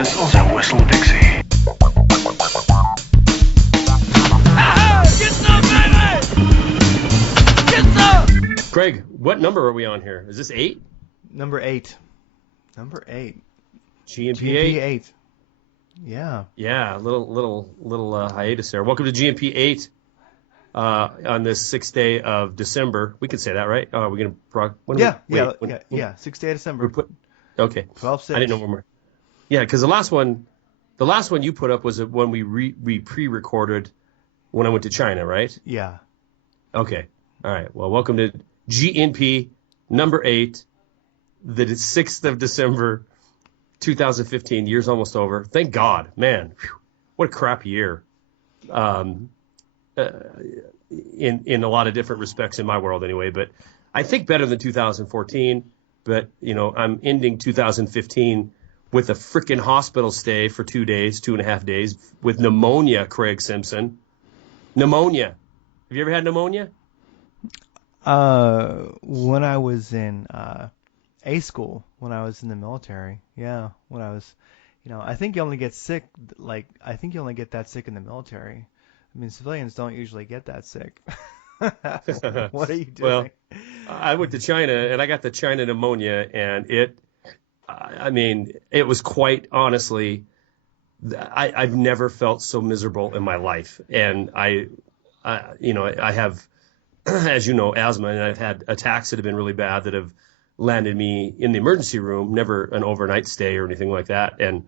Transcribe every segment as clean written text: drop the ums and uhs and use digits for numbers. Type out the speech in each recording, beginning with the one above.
whistles and whistle Dixie. Get some, baby! Get some! Craig, what number are we on here? Is this 8? Number 8. Number 8. GnP 8. 8. Yeah. Yeah, little hiatus there. Welcome to GnP 8 on this 6th day of December. We can say that, right? We're gonna Yeah. 6th day of December. Okay. 12/6. I didn't know when we're. Yeah, because the last one you put up was when we pre-recorded when I went to China, right? Yeah. Okay. All right. Well, welcome to GnP number 8, the 6th of December, 2015. Year's almost over. Thank God, man. Whew, what a crappy year. In a lot of different respects in my world, anyway. But I think better than 2014. But I'm ending 2015 with a freaking hospital stay for 2.5 days with pneumonia. Craig Simpson, pneumonia. Have you ever had pneumonia? When I was in A school, when I was in the military, yeah, when I was, I think you only get sick, I think you only get that sick in the military. I mean, civilians don't usually get that sick. What are you doing? Well, I went to China and I got the China pneumonia, and it was quite honestly, I've never felt so miserable in my life. And I have, as you know, asthma, and I've had attacks that have been really bad that have landed me in the emergency room, never an overnight stay or anything like that. And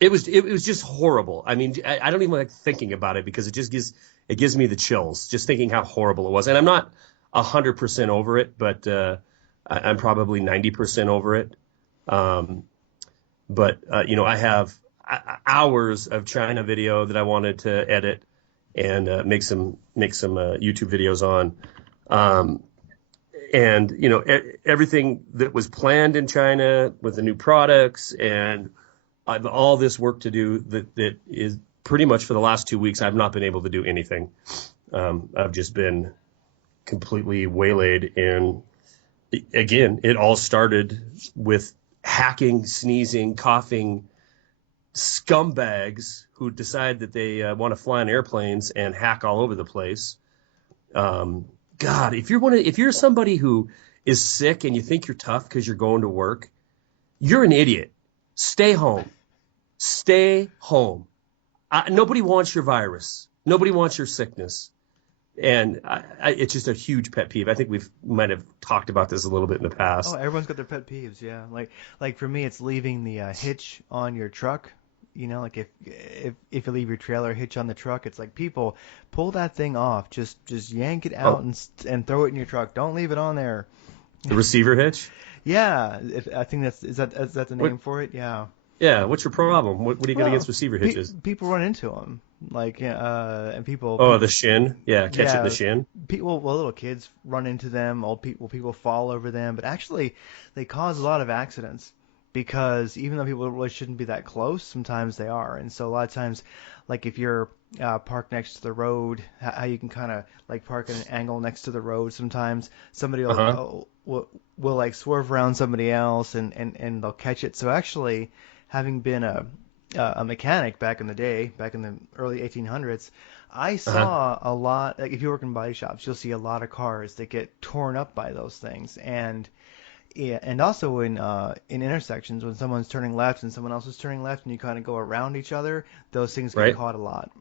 it was just horrible. I mean, I don't even like thinking about it because it gives me the chills just thinking how horrible it was. And I'm not 100% over it, but I'm probably 90% over it. I have hours of China video that I wanted to edit and make some YouTube videos on. Everything that was planned in China with the new products, and I've all this work to do that is pretty much for the last 2 weeks, I've not been able to do anything. I've just been completely waylaid. And again, it all started with hacking, sneezing, coughing scumbags who decide that they want to fly on airplanes and hack all over the place. God, if you're somebody who is sick and you think you're tough because you're going to work, you're an idiot. Stay home. Stay home. Nobody wants your virus. Nobody wants your sickness. And it's just a huge pet peeve. I think we might have talked about this a little bit in the past. Oh, everyone's got their pet peeves, yeah. Like for me, it's leaving the hitch on your truck. Like if you leave your trailer hitch on the truck, it's like, people, pull that thing off. Just yank it out and throw it in your truck. Don't leave it on there. The receiver hitch? Yeah, I think is that the name for it? Yeah. Yeah. What's your problem? What do you got against receiver hitches? People run into them, and people. Oh, the shin. Yeah, catch it in the shin. Little kids run into them. Old people fall over them, but actually, they cause a lot of accidents. Because even though people really shouldn't be that close, sometimes they are. And so a lot of times, like if you're parked next to the road, how you can kind of like park at an angle next to the road, sometimes somebody will like swerve around somebody else and they'll catch it. So actually, having been a mechanic back in the day, back in the early 1800s, I saw a lot, like if you work in body shops, you'll see a lot of cars that get torn up by those things. And also in intersections, when someone's turning left and someone else is turning left, and you kind of go around each other, those things get caught a lot.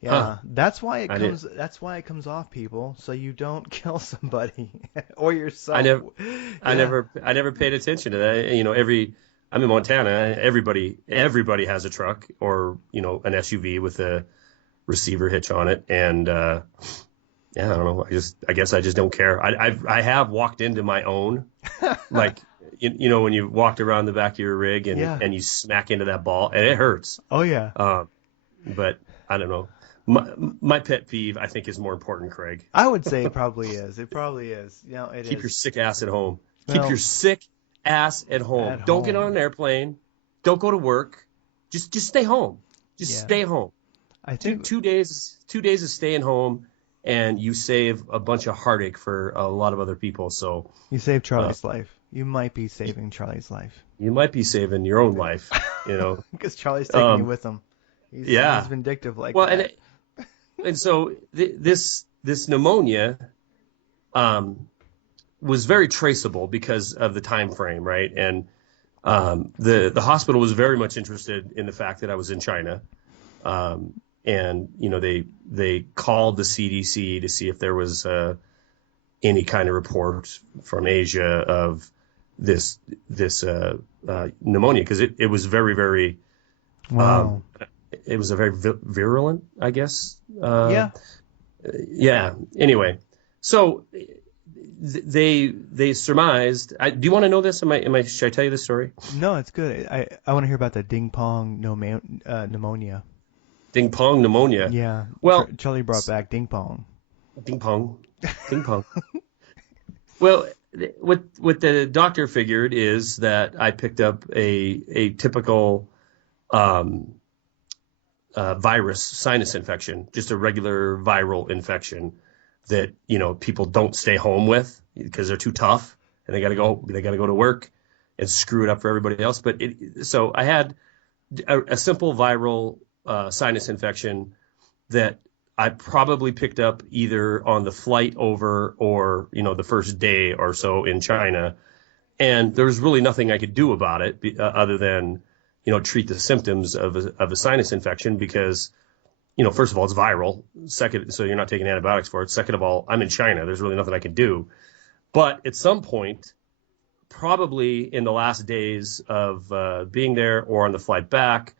Yeah, that's why it comes. That's why it comes off, people, so you don't kill somebody or yourself. I never paid attention to that. I'm in Montana. Everybody has a truck or an SUV with a receiver hitch on it, and yeah, I don't know. I guess I just don't care. I have walked into my own, like when you walked around the back of your rig and you smack into that ball and it hurts. Oh yeah. But I don't know. My pet peeve, I think, is more important, Craig. I would say it probably is. It probably is. Keep your sick ass at home. Keep your sick ass at home. Don't get on an airplane. Don't go to work. Just stay home. Stay home. I think 2 days of staying home and you save a bunch of heartache for a lot of other people. So You saved Charlie's life. You might be saving Charlie's life. you might be saving your own life, you know. Because Charlie's taking you with him. Yeah. He's vindictive like Well, that. and so this pneumonia was very traceable because of the time frame, right? And the hospital was very much interested in the fact that I was in China, and you know they called the CDC to see if there was any kind of report from Asia of this pneumonia, because it was very, very Wow. it was a very virulent, I guess. Yeah. Yeah. Anyway, so they surmised. Do you want to know this? Should I tell you this story? No, it's good. I want to hear about the ding pong pneumonia. Ding pong pneumonia. Yeah. Well, Charlie brought back ding pong. Ding pong. Ding pong. Well, what the doctor figured is that I picked up a typical virus sinus infection, just a regular viral infection that, you know, people don't stay home with because they're too tough and they got to go to work and screw it up for everybody else. But so I had a simple viral sinus infection that I probably picked up either on the flight over or, you know, the first day or so in China. And there was really nothing I could do about it other than, you know, treat the symptoms of a sinus infection because, you know, first of all, it's viral. Second, so you're not taking antibiotics for it. Second of all, I'm in China. There's really nothing I can do. But at some point, probably in the last days of being there or on the flight back,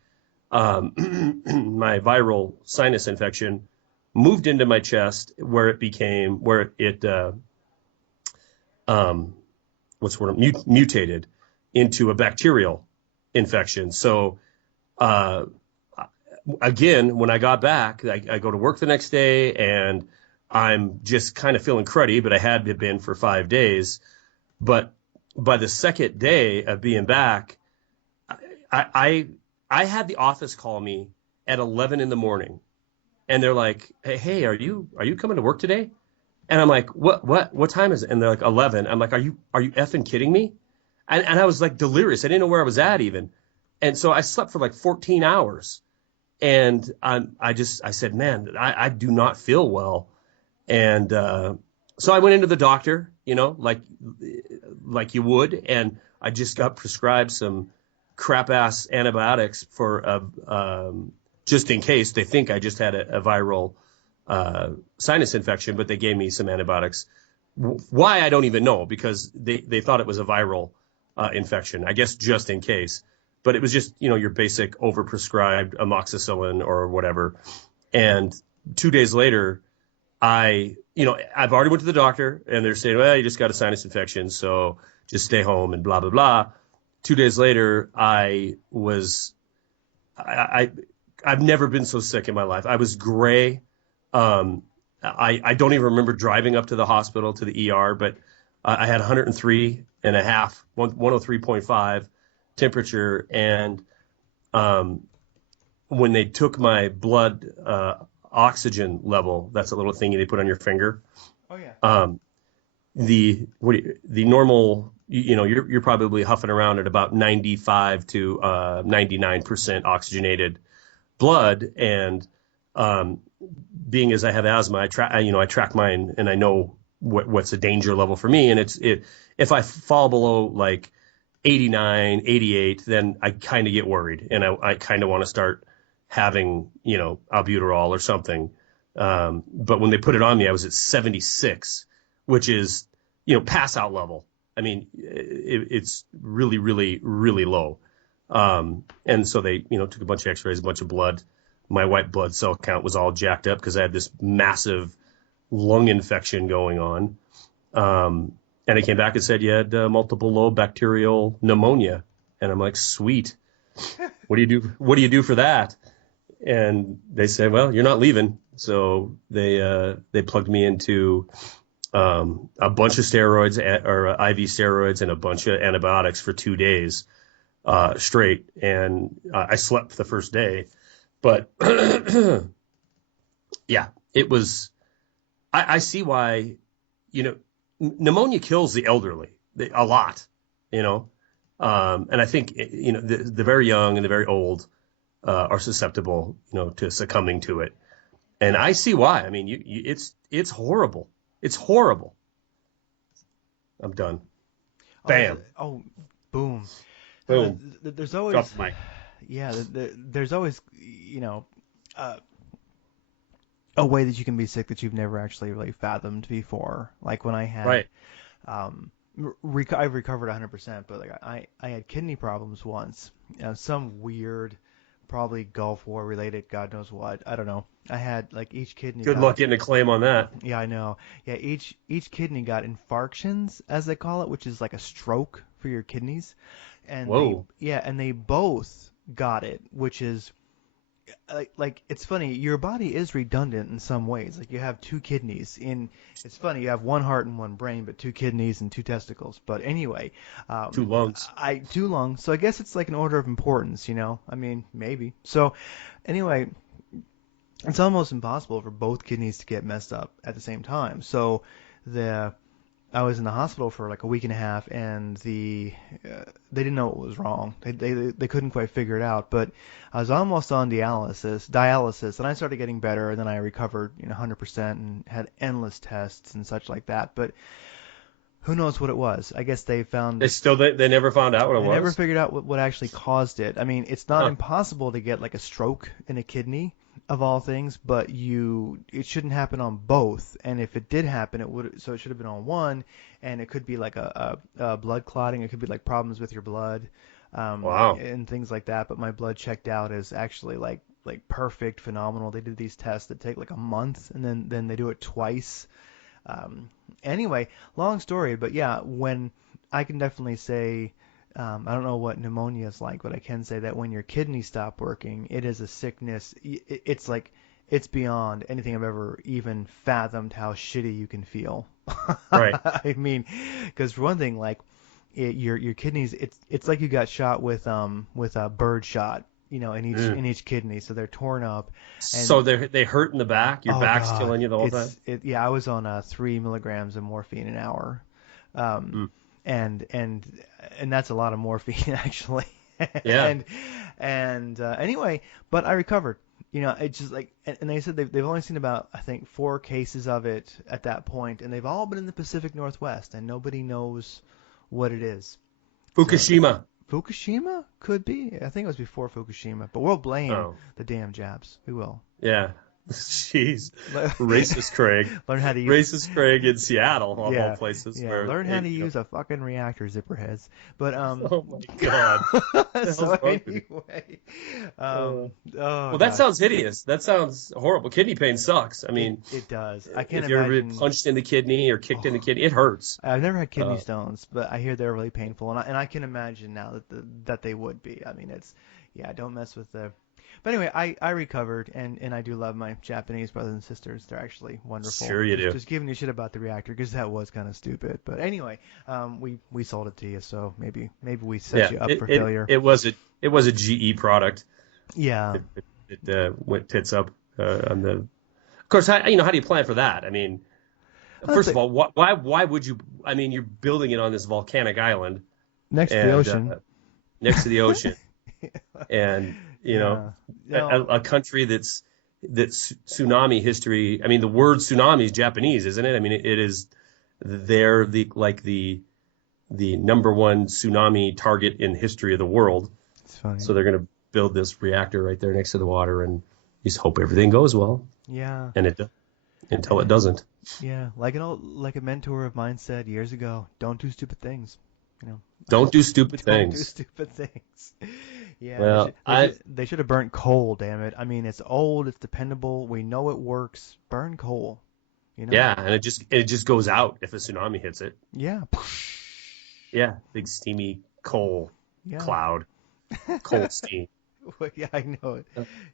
my viral sinus infection moved into my chest where it mutated into a bacterial infection. So again, when I got back, I go to work the next day and I'm just kind of feeling cruddy, but I had been for 5 days. But by the second day of being back, I had the office call me at 11 in the morning. And they're like, hey, are you coming to work today? And I'm like, what time is it? And they're like, 11. I'm like, are you effing kidding me? And I was like delirious. I didn't know where I was at even. And so I slept for like 14 hours. And I said, man, I do not feel well. And so I went into the doctor, you know, like you would. And I just got prescribed some crap ass antibiotics for just in case. They think I just had a viral sinus infection, but they gave me some antibiotics. Why, I don't even know, because they thought it was a viral infection, I guess, just in case. But it was just, you know, your basic overprescribed amoxicillin or whatever. And 2 days later, I've already went to the doctor and they're saying, well, you just got a sinus infection, so just stay home and blah, blah, blah. 2 days later, I've never been so sick in my life. I was gray. I don't even remember driving up to the hospital, to the ER, but I had 103.5 temperature. And when they took my blood oxygen level, that's a little thingy they put on your finger. Oh, yeah. The normal, you know, you're probably huffing around at about 95 to 99% oxygenated blood. And being as I have asthma, I track mine and I know what's a danger level for me. And if I fall below like 89, 88, then I kind of get worried and I kind of want to start having, you know, albuterol or something. But when they put it on me, I was at 76, which is, you know, pass out level. I mean, it's really, really, really low. And so they, you know, took a bunch of x-rays, a bunch of blood. My white blood cell count was all jacked up because I had this massive lung infection going on. And it came back and said you had multiple lobe bacterial pneumonia. And I'm like, sweet. What do you do? What do you do for that? And they said, well, you're not leaving. So they plugged me into a bunch of steroids or IV steroids and a bunch of antibiotics for 2 days straight. And I slept the first day. But yeah, it was I see why, pneumonia kills the elderly a lot, and I think, the very young and the very old are susceptible, to succumbing to it. And I see why. I mean, it's horrible. It's horrible. I'm done. Bam. Boom. Boom. There's always, Drop the mic. yeah, there's always, a way that you can be sick that you've never actually really fathomed before. Like when I had, Right. I've recovered 100%, but like I had kidney problems once. Some weird, probably Gulf War related, God knows what. I don't know. I had like each kidney. Good luck getting a claim on that. Yeah, I know. Yeah, each kidney got infarctions, as they call it, which is like a stroke for your kidneys. And Whoa. and they both got it, which is like it's funny. Your body is redundant in some ways. Like you have two kidneys. It's funny. You have one heart and one brain, but two kidneys and two testicles. But anyway, Two lungs. Two lungs. So I guess it's like an order of importance. I mean, maybe. So anyway, it's almost impossible for both kidneys to get messed up at the same time. So I was in the hospital for like a week and a half, and they didn't know what was wrong. They couldn't quite figure it out. But I was almost on dialysis, and I started getting better, and then I recovered 100% and had endless tests and such like that. But who knows what it was? I guess they found. They never found out what it was. They never figured out what actually caused it. I mean, it's not impossible to get like a stroke in a kidney, of all things, but it shouldn't happen on both. And if it did happen, it should have been on one, and it could be like a blood clotting. It could be like problems with your blood, Wow. and things like that. But my blood checked out as actually like perfect, phenomenal. They did these tests that take like a month, and then they do it twice. Anyway, long story, but yeah, when I can definitely say. I don't know what pneumonia is like, but I can say that when your kidneys stop working, it is a sickness. It's like it's beyond anything I've ever even fathomed how shitty you can feel. Right. I mean, because for one thing, like your kidneys, it's like you got shot with a bird shot, in each kidney, so they're torn up. And, So they hurt in the back. Your back's God, killing you the whole time. Yeah, I was on 3 milligrams of morphine an hour. And that's a lot of morphine actually. Yeah. Anyway, but I recovered. It's just like, and they said they've only seen about, I think, 4 cases of it at that point, and they've all been in the Pacific Northwest, and nobody knows what it is. Fukushima. Fukushima could be. I think it was before Fukushima, but we'll blame the damn Japs. We will. Yeah. Jeez. Racist Craig. Learn how to use Racist Craig in Seattle, of all places. Yeah, Where learn how to use a fucking reactor, zipperheads. But Oh my God. so anyway, Well, God. that sounds hideous. That sounds horrible. Kidney pain sucks. I mean, it does. I can't if you're imagine. punched in the kidney or kicked in the kidney, it hurts. I've never had kidney stones, but I hear they're really painful, and I can imagine now that they would be. I mean, don't mess with the. But anyway, I recovered, and I do love my Japanese brothers and sisters. They're actually wonderful. Sure you do. Just giving you shit about the reactor, because that was kind of stupid. But anyway, we sold it to you, so maybe we set you up for failure. It was a GE product. Yeah. It went tits up on the. Of course, how do you plan for that? I mean, first of all, why would you? I mean, you're building it on this volcanic island next to the ocean. Next to the ocean, and a country that's tsunami history. I mean, the word tsunami is Japanese, isn't it? I mean, it is. They're the number one tsunami target in history of the world. It's funny. So they're going to build this reactor right there next to the water, and just hope everything goes well. Yeah. And until it doesn't. Yeah, like a mentor of mine said years ago, don't do stupid things. Don't do stupid Don't do things. stupid things. Yeah. Well, they should have burnt coal. Damn it! I mean, it's old, it's dependable. We know it works. Burn coal. Yeah, and it just goes out if a tsunami hits it. Yeah. Yeah, big steamy coal cloud, coal steam. Yeah, I know it.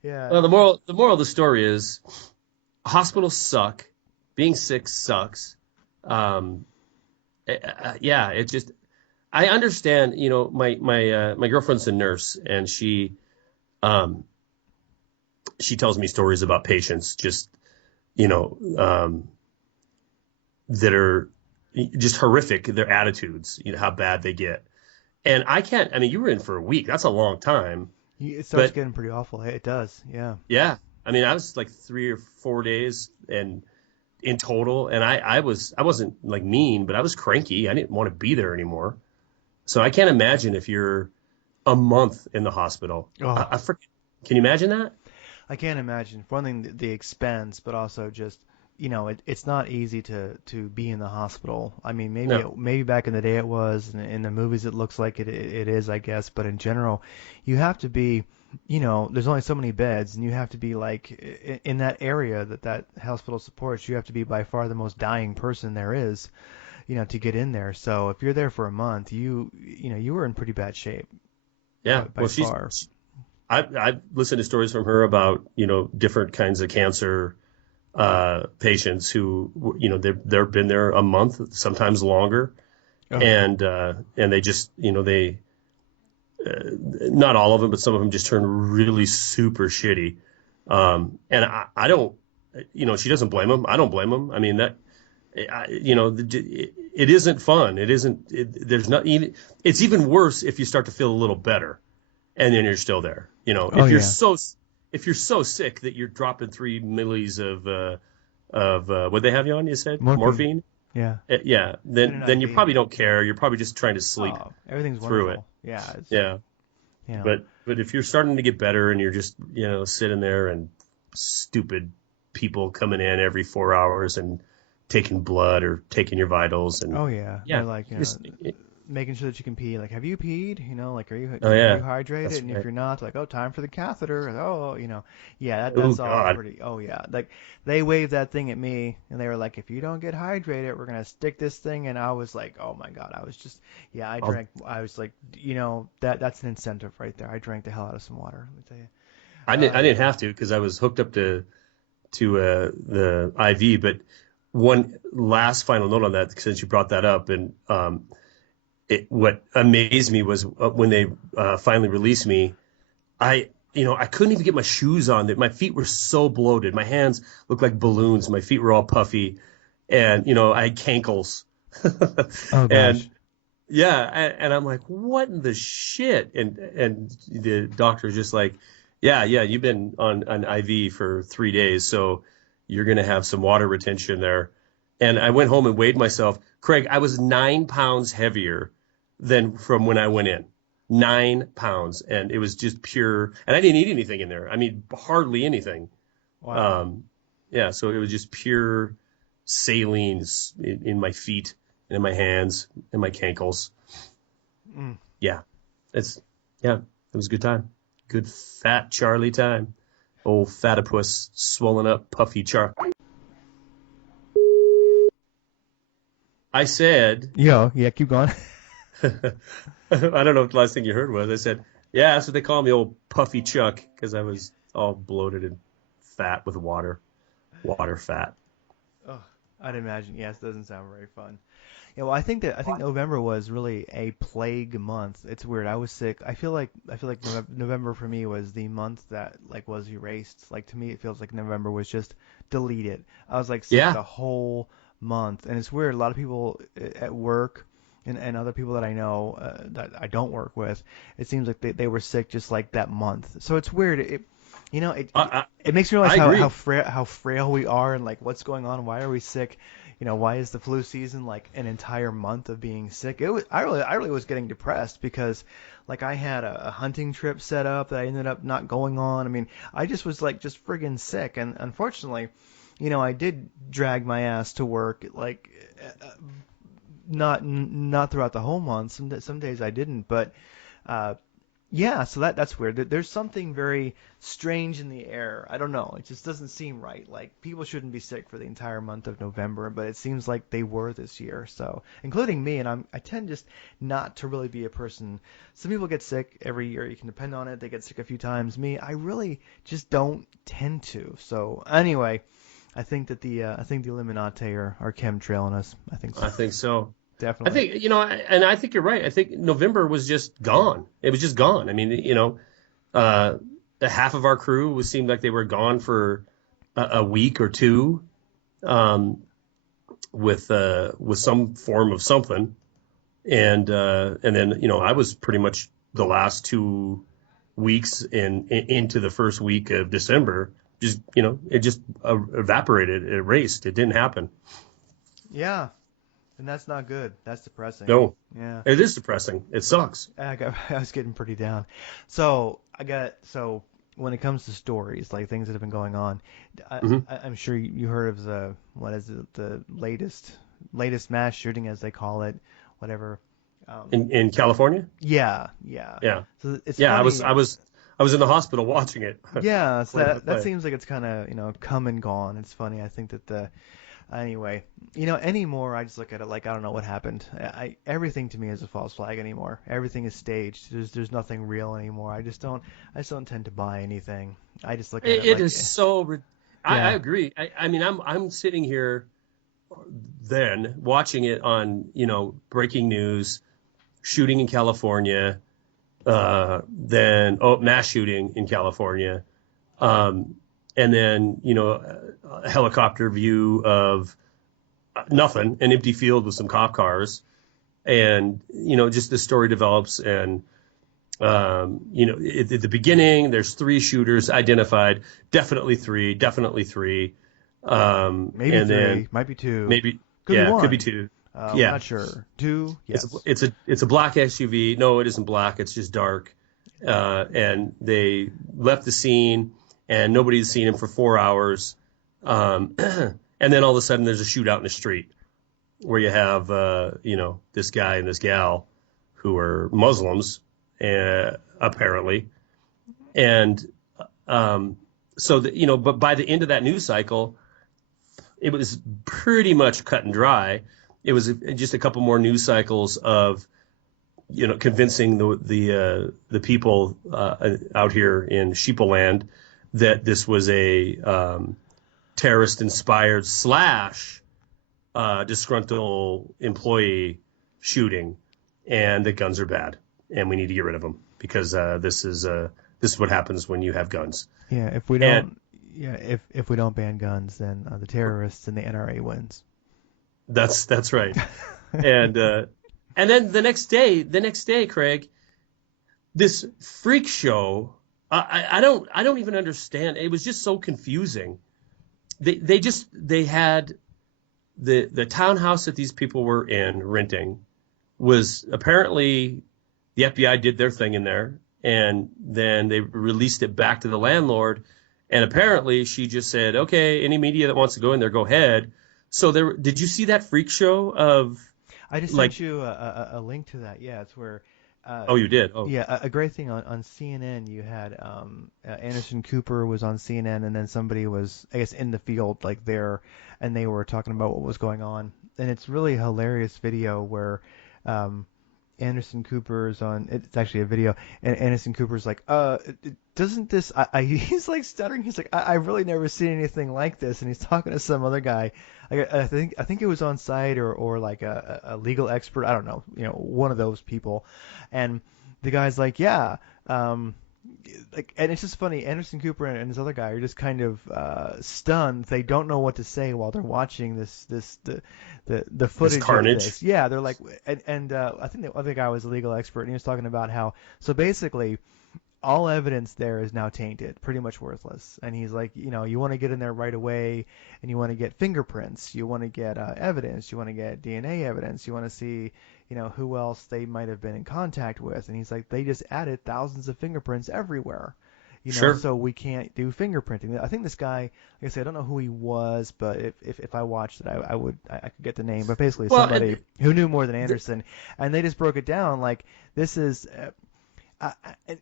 Yeah. Well, the moral of the story is, hospitals suck. Being sick sucks. It just. I understand. My girlfriend's a nurse, and she tells me stories about patients just, that are just horrific. Their attitudes, how bad they get. And I can't. I mean, you were in for a week. That's a long time. It starts But getting pretty awful. It does. Yeah. yeah, I mean, I was like 3 or 4 days and in total, and I wasn't like mean, but I was cranky. I didn't want to be there anymore. So I can't imagine if you're a month in the hospital. Oh. Can you imagine that? I can't imagine. For one thing, the expense, but also just, it's not easy to be in the hospital. I mean, No. maybe back in the day it was, and in the movies it looks like it is, I guess. But in general, you have to be, there's only so many beds, and you have to be like in that area that hospital supports. You have to be by far the most dying person there is, to get in there. So if you're there for a month, you were in pretty bad shape. Yeah. By Well, far. I've listened to stories from her about, different kinds of cancer patients who, they've been there a month, sometimes longer. Oh. And they just, not all of them, but some of them just turn really super shitty. And I don't, she doesn't blame them. I don't blame them. I mean, it isn't fun. There's not even, it's even worse if you start to feel a little better and then you're still there. If you're so sick that you're dropping 3 millis of what they have you on, you said? Morphine? Yeah. Yeah. Then you probably don't care. You're probably just trying to sleep everything's through wonderful. it. Yeah. Yeah. But if you're starting to get better and you're just, sitting there and stupid people coming in every 4 hours and taking blood or taking your vitals and They're like, making sure that you can pee. Like, have you peed? Like, are you hydrated? That's and right. if you're not, like, time for the catheter. That's Oh, all God. pretty. Oh yeah, like they waved that thing at me, and they were like, if you don't get hydrated, we're gonna stick this thing. And I was like, oh my God, I was just, I drank. I was like, that's an incentive right there. I drank the hell out of some water. Let me tell you. I didn't have to because I was hooked up to the IV. But one last final note on that, since you brought that up, and what amazed me was when they finally released me, I couldn't even get my shoes on. My feet were so bloated. My hands looked like balloons. My feet were all puffy, and I had cankles. Oh gosh. And yeah, and I'm like, what in the shit? And the doctor's just like, yeah, you've been on an IV for 3 days, so you're gonna have some water retention there. And I went home and weighed myself. Craig, I was 9 pounds heavier than from when I went in. 9 pounds, and it was just pure. And I didn't eat anything in there. I mean, hardly anything. Wow. So it was just pure saline in my feet and in my hands and my cankles. Mm. Yeah, it was a good time. Good fat Charlie time. Old fatipus, swollen up, puffy Char. I said. Yeah, keep going. I don't know what the last thing you heard was. I said, yeah, that's what they call me, old puffy Chuck, because I was all bloated and fat with water fat. Oh, I'd imagine. Yes, doesn't sound very fun. Yeah, well, I think November was really a plague month. It's weird. I was sick. I feel like November for me was the month that like was erased. Like to me, it feels like November was just deleted. I was like sick the whole month, and it's weird. A lot of people at work and other people that I know that I don't work with, it seems like they were sick just like that month. So it's weird. It makes me realize how frail we are and like what's going on. Why are we sick? Why is the flu season like an entire month of being sick? I really was getting depressed because like I had a hunting trip set up that I ended up not going on. I mean, I just was like just friggin' sick, and unfortunately, I did drag my ass to work like. Not throughout the whole month. Some days I didn't, but so that's weird. There's something very strange in the air. I don't know. It just doesn't seem right. Like people shouldn't be sick for the entire month of November, but it seems like they were this year. So, including me, and I tend just not to really be a person. Some people get sick every year. You can depend on it. They get sick a few times. Me, I really just don't tend to. So anyway, I think that the Illuminati are chemtrailing us. I think so. I think so. Definitely. I think, and I think you're right. I think November was just gone. It was just gone. I mean, half of our crew seemed like they were gone for a week or two. with some form of something, and then I was pretty much the last 2 weeks into the first week of December. Just it just evaporated, it erased, it didn't happen. Yeah, and that's not good. That's depressing. No, Yeah. it is depressing. It sucks. I was getting pretty down. So when it comes to stories, like things that have been going on, Hmm. I'm sure you heard of the latest mass shooting, as they call it, whatever. In California. Yeah. Yeah, So it's yeah. I funny. was I was I was in the hospital watching it. Yeah, so Play by that play. seems like it's kind of, come and gone. It's funny. I think that anyway, anymore I just look at it like I don't know what happened. Everything to me is a false flag anymore. Everything is staged. There's nothing real anymore. I just don't tend to buy anything. I just look at it It like, is so. I yeah, agree. I mean, I'm sitting here then watching it on breaking news, shooting in California, then mass shooting in California, um, and then a helicopter view of nothing, an empty field with some cop cars, and just the story develops, and at the beginning there's three shooters identified, definitely three, maybe and then three, might be two, maybe, could be yeah, could be one. two. We're Yeah, not sure. Two, yes. it's a black SUV. No, it isn't black. It's just dark. And they left the scene, and nobody's seen him for 4 hours. And then all of a sudden, there's a shootout in the street where you have this guy and this gal who are Muslims, apparently, and but by the end of that news cycle, it was pretty much cut and dry. It was just a couple more news cycles of convincing the people out here in Sheeple that this was a terrorist inspired slash disgruntled employee shooting, and that guns are bad and we need to get rid of them because this is what happens when you have guns. Yeah, if we And don't, yeah, if we don't ban guns, then the terrorists and the NRA wins. that's right. And then the next day, Craig, this freak show. I don't even understand. It was just so confusing. They had the townhouse that these people were in renting was apparently the FBI did their thing in there, and then they released it back to the landlord, and apparently she just said, okay, any media that wants to go in there, go ahead. So did you see that freak show of I just like? sent you a link to that. Yeah, it's where, Oh, you did. Oh, yeah, a great thing on CNN. You had Anderson Cooper was on CNN, and then somebody was, I guess, in the field like there, and they were talking about what was going on. And it's really hilarious video where Anderson Cooper's on. It's actually a video, and Anderson Cooper's like, doesn't this? He's like stuttering. He's like, I really never seen anything like this. And he's talking to some other guy. I think it was on site or like a legal expert. I don't know. One of those people. And the guy's like, yeah. And it's just funny. Anderson Cooper and this other guy are just kind of stunned. They don't know what to say while they're watching the footage of carnage. this. Yeah, they're like, and I think the other guy was a legal expert, and he was talking about how so basically all evidence there is now tainted, pretty much worthless. And he's like, you want to get in there right away, and you want to get fingerprints, you want to get evidence, you want to get DNA evidence, you want to see, who else they might have been in contact with. And he's like, they just added thousands of fingerprints everywhere. Sure. So we can't do fingerprinting. I think this guy, like I said, I don't know who he was, but if I watched it, I could get the name. But basically, somebody who knew more than Anderson, and they just broke it down like this is.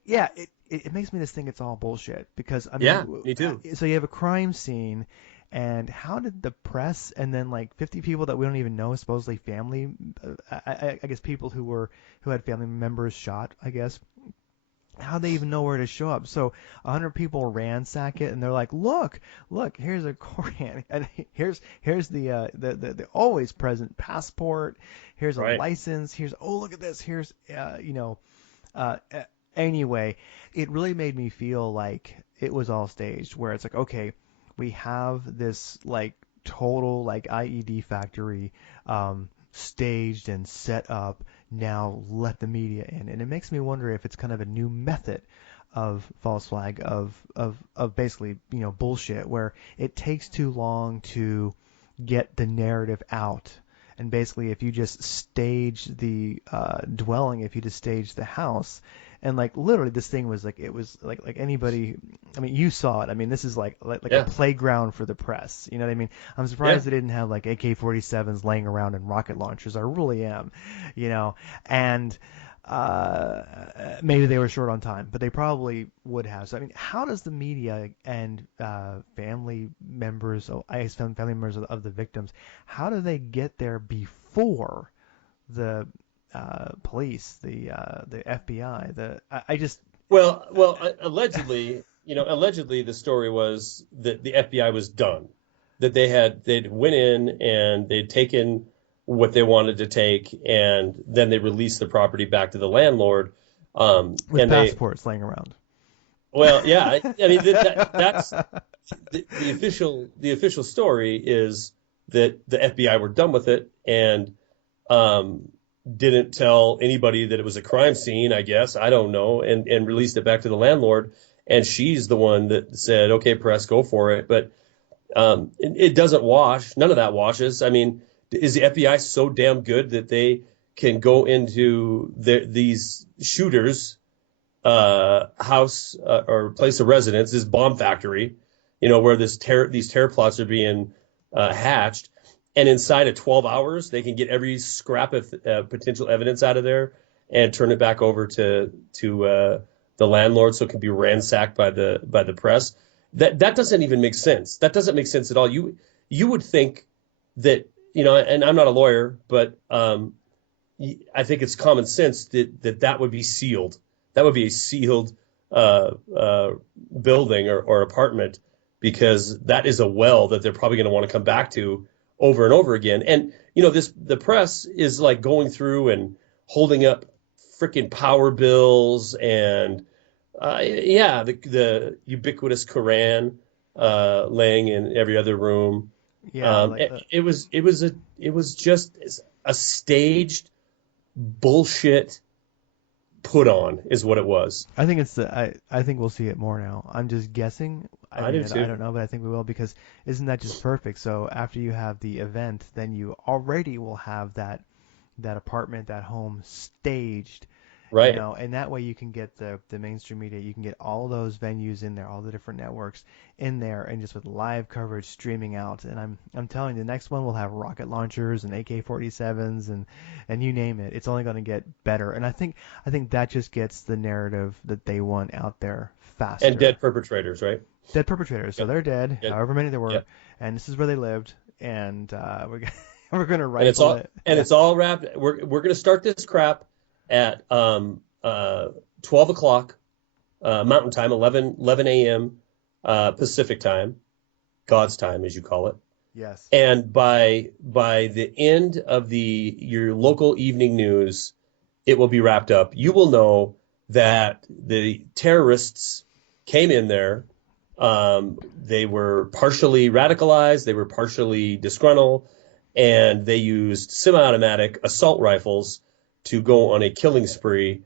Yeah, it makes me just think it's all bullshit because I mean, Yeah, me too. So you have a crime scene, and how did the press and then like 50 people that we don't even know, supposedly family, I guess people who had family members shot, I guess. How they even know where to show up? So 100 people ransack it, and they're like, "Look, here's a Koran, and here's the always present passport. Here's a Right. license. Look at this. Here's anyway, it really made me feel like it was all staged. Where it's like, okay, we have this like total like IED factory, staged and set up. Now let the media in, and it makes me wonder if it's kind of a new method of false flag of basically bullshit where it takes too long to get the narrative out. And basically, if you just stage the dwelling, if you just stage the house, and like literally, this thing was like it was like anybody. I mean, you saw it. I mean, this is like Yeah. a playground for the press. You know what I mean? I'm Yeah. surprised they didn't have like AK-47s laying around and rocket launchers. I really am. And maybe they were short on time, but they probably would have. So I mean, how does the media and family members, family members of the victims, how do they get there before the police, the FBI? I just Well, allegedly, allegedly the story was that the FBI was done, that they'd went in and they'd taken what they wanted to take, and then they released the property back to the landlord. with And passports laying around. well, yeah, I mean that's the official story is that the FBI were done with it and didn't tell anybody that it was a crime scene, I guess. I don't know, and released it back to the landlord. And she's the one that said, okay, press, go for it. But it doesn't wash. None of that washes. I mean, is the FBI so damn good that they can go into these shooters' house or place of residence, this bomb factory, where these terror plots are being hatched, and inside of 12 hours they can get every scrap of potential evidence out of there and turn it back over to the landlord so it can be ransacked by the press. That doesn't even make sense. That doesn't make sense at all. You would think that, and I'm not a lawyer, but I think it's common sense that would be sealed. That would be a sealed building or apartment, because that is a well that they're probably going to want to come back to over and over again. And the press is like going through and holding up freaking power bills and the ubiquitous Koran laying in every other room. Yeah, It was just a staged bullshit put on is what it was. I think I think we'll see it more now. I'm just guessing. I do too. I don't know, but I think we will, because isn't that just perfect? So after you have the event, then you already will have that apartment, that home staged. Right. And that way you can get the mainstream media, you can get all those venues in there, all the different networks in there, and just with live coverage streaming out. And I'm telling you, the next one will have rocket launchers and AK-47s and you name it. It's only going to get better. And I think that just gets the narrative that they want out there faster. And dead perpetrators, right? Dead perpetrators. So they're dead, however many there were, Yep. and this is where they lived, and we're going to rifle it. And it's all wrapped. We're going to start this crap at 12 o'clock Mountain Time, 11 a.m. Pacific Time, God's time, as you call it. Yes. And by the end of your local evening news, it will be wrapped up. You will know that the terrorists came in there. They were partially radicalized. They were partially disgruntled. And they used semi-automatic assault rifles to go on a killing spree,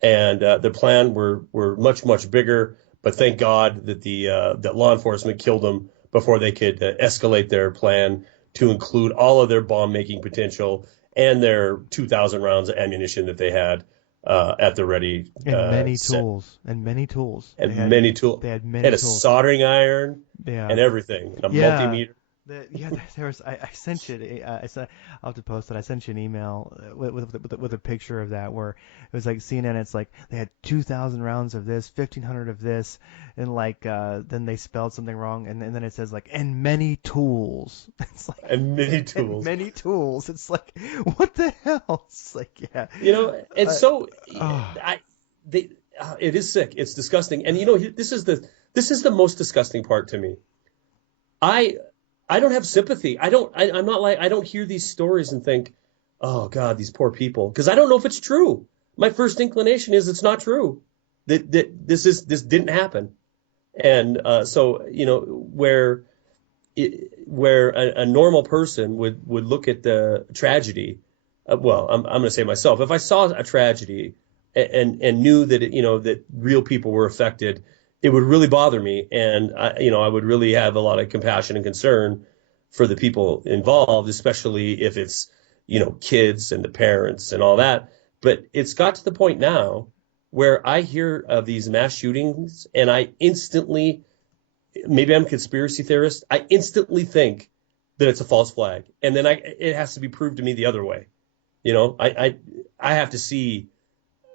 and the plan were much, much bigger. But thank God that that law enforcement killed them before they could escalate their plan to include all of their bomb making potential and their 2,000 rounds of ammunition that they had at the ready. And many set. tools. And many tools. And many tools. They had many They had a tools. soldering iron Yeah. and everything, and a Yeah. multimeter. There was. I sent you. I'll have to post it. I sent you an email with a picture of that where it was like CNN. It's like they had 2,000 rounds of this, 1,500 of this, and like then they spelled something wrong, and then it says like and many tools. It's like And many tools. And many tools. It's like what the hell? It's like And so it is sick. It's disgusting. And this is the most disgusting part to me. I don't have sympathy. I'm not like, I don't hear these stories and think, oh God, these poor people. Because I don't know if it's true. My first inclination is it's not true. That this didn't happen. And so, where where a normal person would look at the tragedy. Well, I'm going to say myself, if I saw a tragedy and knew that that real people were affected, it would really bother me, and I would really have a lot of compassion and concern for the people involved, especially if it's kids and the parents and all that. But it's got to the point now where I hear of these mass shootings and I instantly, maybe I'm a conspiracy theorist, I instantly think that it's a false flag, and then it has to be proved to me the other way. I have to see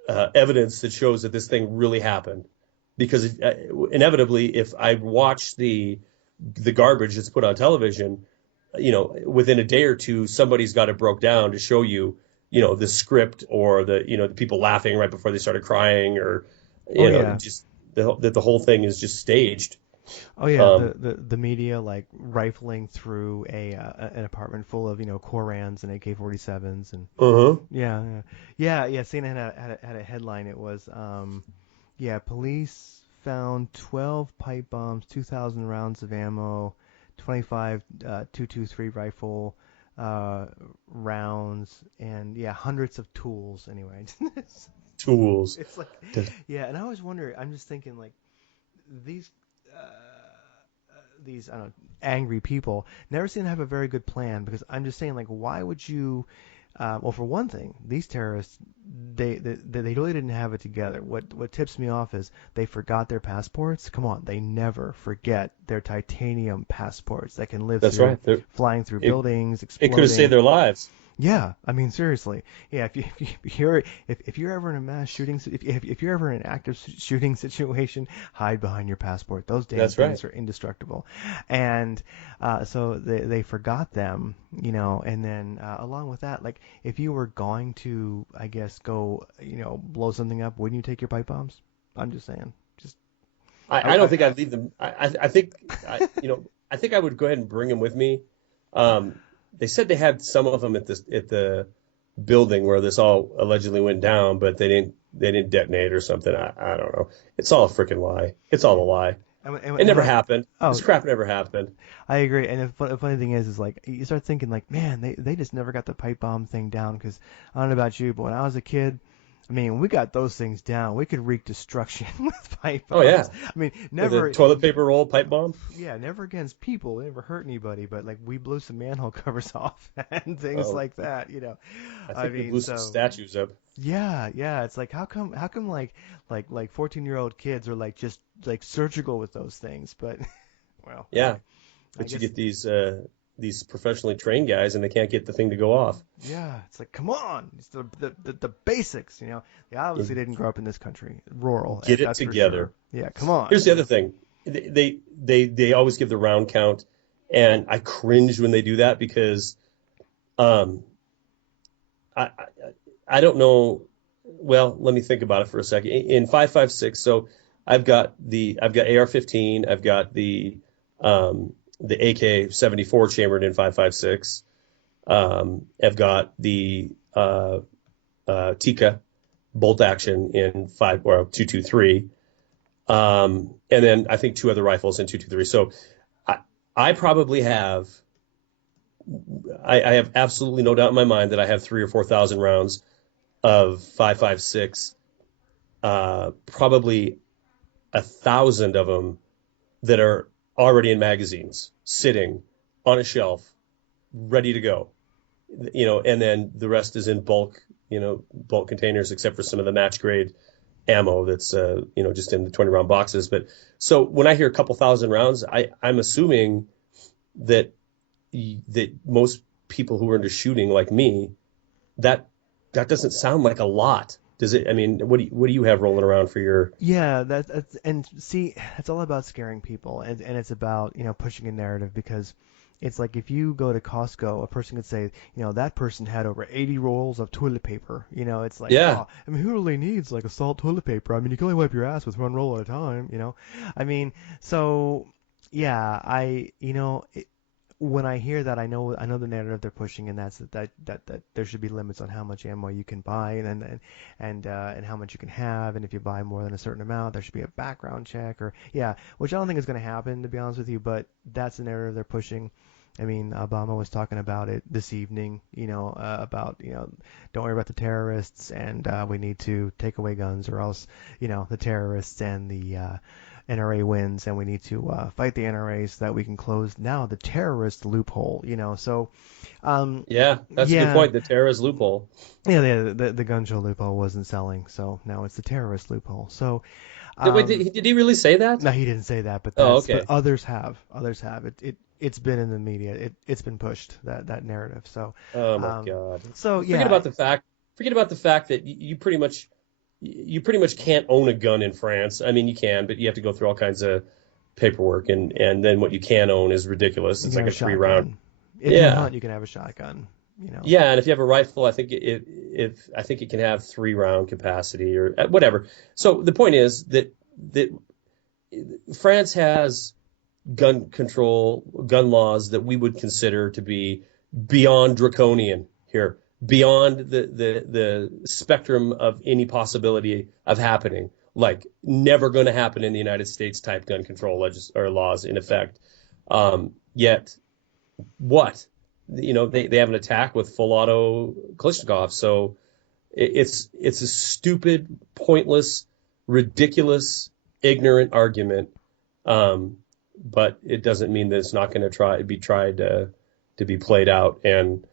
evidence that shows that this thing really happened, because inevitably, if I watch the garbage that's put on television, within a day or two, somebody's got it broke down to show you, the script, or the people laughing right before they started crying, or yeah. just that the whole thing is just staged. Oh yeah, Um, the media like rifling through an apartment full of Korans and AK-47s and uh-huh. yeah. CNN had a headline. It was yeah, police found 12 pipe bombs, 2,000 rounds of ammo, 25 .223 rifle rounds, and yeah, hundreds of tools. Anyway, Tools. it's like yeah, and I always wonder. I'm just thinking like these these I don't know, angry people never seem to have a very good plan, because I'm just saying, like, why would you well, for one thing, these terrorists, they really didn't have it together. What tips me off is they forgot their passports. Come on, they never forget their titanium passports that can live That's through right. flying through It, buildings, it could have exploding. saved their lives. Yeah, I mean seriously. Yeah, if you're ever in a mass shooting, if you're ever in an active shooting situation, hide behind your passport. Those damn That's right. things are indestructible. And so they forgot them, and then along with that, like if you were going to, I guess, go, blow something up, wouldn't you take your pipe bombs? I'm just saying. Just I don't think I'd leave them. I think I think I would go ahead and bring them with me. They said they had some of them at the building where this all allegedly went down, but they didn't detonate or something. I don't know. It's all a freaking lie. It's all a lie. It never happened. Oh, This crap never happened. I agree. And the funny thing is like you start thinking like, man, they just never got the pipe bomb thing down. Because I don't know about you, but when I was a kid, I mean, we got those things down. We could wreak destruction with pipe bombs. Oh yeah. I mean, With never. a toilet paper roll pipe bomb. Yeah, never against people. We never hurt anybody, but like we blew some manhole covers off and things Oh, like that. I I think we mean, blew some statues up. yeah. It's like how come like 14-year-old kids are like just like surgical with those things, but well, Yeah, anyway, I but you guess. get these professionally trained guys and they can't get the thing to go off. Yeah, it's like, come on, it's the basics. They obviously didn't grow up in this country, rural. Get it That's for together. sure. Yeah, come on. Here's the other thing. They always give the round count, and I cringe when they do that because um I I, I don't know. Well, let me think about it for a second. In 5.56, so I've got AR-15, I've got the AK-74 chambered in 5.56. I've got the Tika bolt action in 2.23. And then I think two other rifles in 2.23. So I probably have, I have absolutely no doubt in my mind that I have 3,000 or 4,000 rounds of 5.56, probably 1,000 of them that are already in magazines, sitting on a shelf, ready to go. And then the rest is in bulk containers, except for some of the match grade ammo that's just in the 20 round boxes. But so when I hear a couple thousand rounds, I'm assuming that most people who are into shooting like me, that doesn't sound like a lot. Does it? I mean, what do you have rolling around for your? Yeah, that's and see, it's all about scaring people, and it's about pushing a narrative, because it's like if you go to Costco, a person could say, that person had over 80 rolls of toilet paper. It's like, Yeah. oh, I mean, who really needs like a salt toilet paper? I mean, you can only wipe your ass with one roll at a time. I mean, so yeah, when I hear that, I know the narrative they're pushing, and that's that there should be limits on how much ammo you can buy, and how much you can have, and if you buy more than a certain amount, there should be a background check, or yeah, which I don't think is going to happen, to be honest with you, but that's the narrative they're pushing. I mean, Obama was talking about it this evening, about, don't worry about the terrorists, and we need to take away guns, or else, the terrorists and the NRA wins, and we need to fight the NRA so that we can close now the terrorist loophole. So Yeah, that's a good yeah, point. The terrorist loophole. yeah, the gun show loophole wasn't selling, so now it's the terrorist loophole. So Wait, um, did he really say that? no, he didn't say that, but Oh, but okay. others have. Others have. It's been in the media. It's been pushed, that narrative. So Oh my um, God. so Forget yeah, about the fact. Forget about the fact that you pretty much can't own a gun in France. I mean, you can, but you have to go through all kinds of paperwork, and then what you can own is ridiculous. you It's can like have a a 3 round. shotgun. If you Yeah, hunt, you can have a shotgun. yeah, and if you have a rifle, I think I think it can have 3 round capacity or whatever. So the point is that France has gun control, gun laws that we would consider to be beyond draconian here, beyond the spectrum of any possibility of happening, like never going to happen in the United States type gun control or laws in effect. Yet, what? They have an attack with full auto Kalashnikov. So it's a stupid, pointless, ridiculous, ignorant argument. But it doesn't mean that it's not going to be tried to be played out. And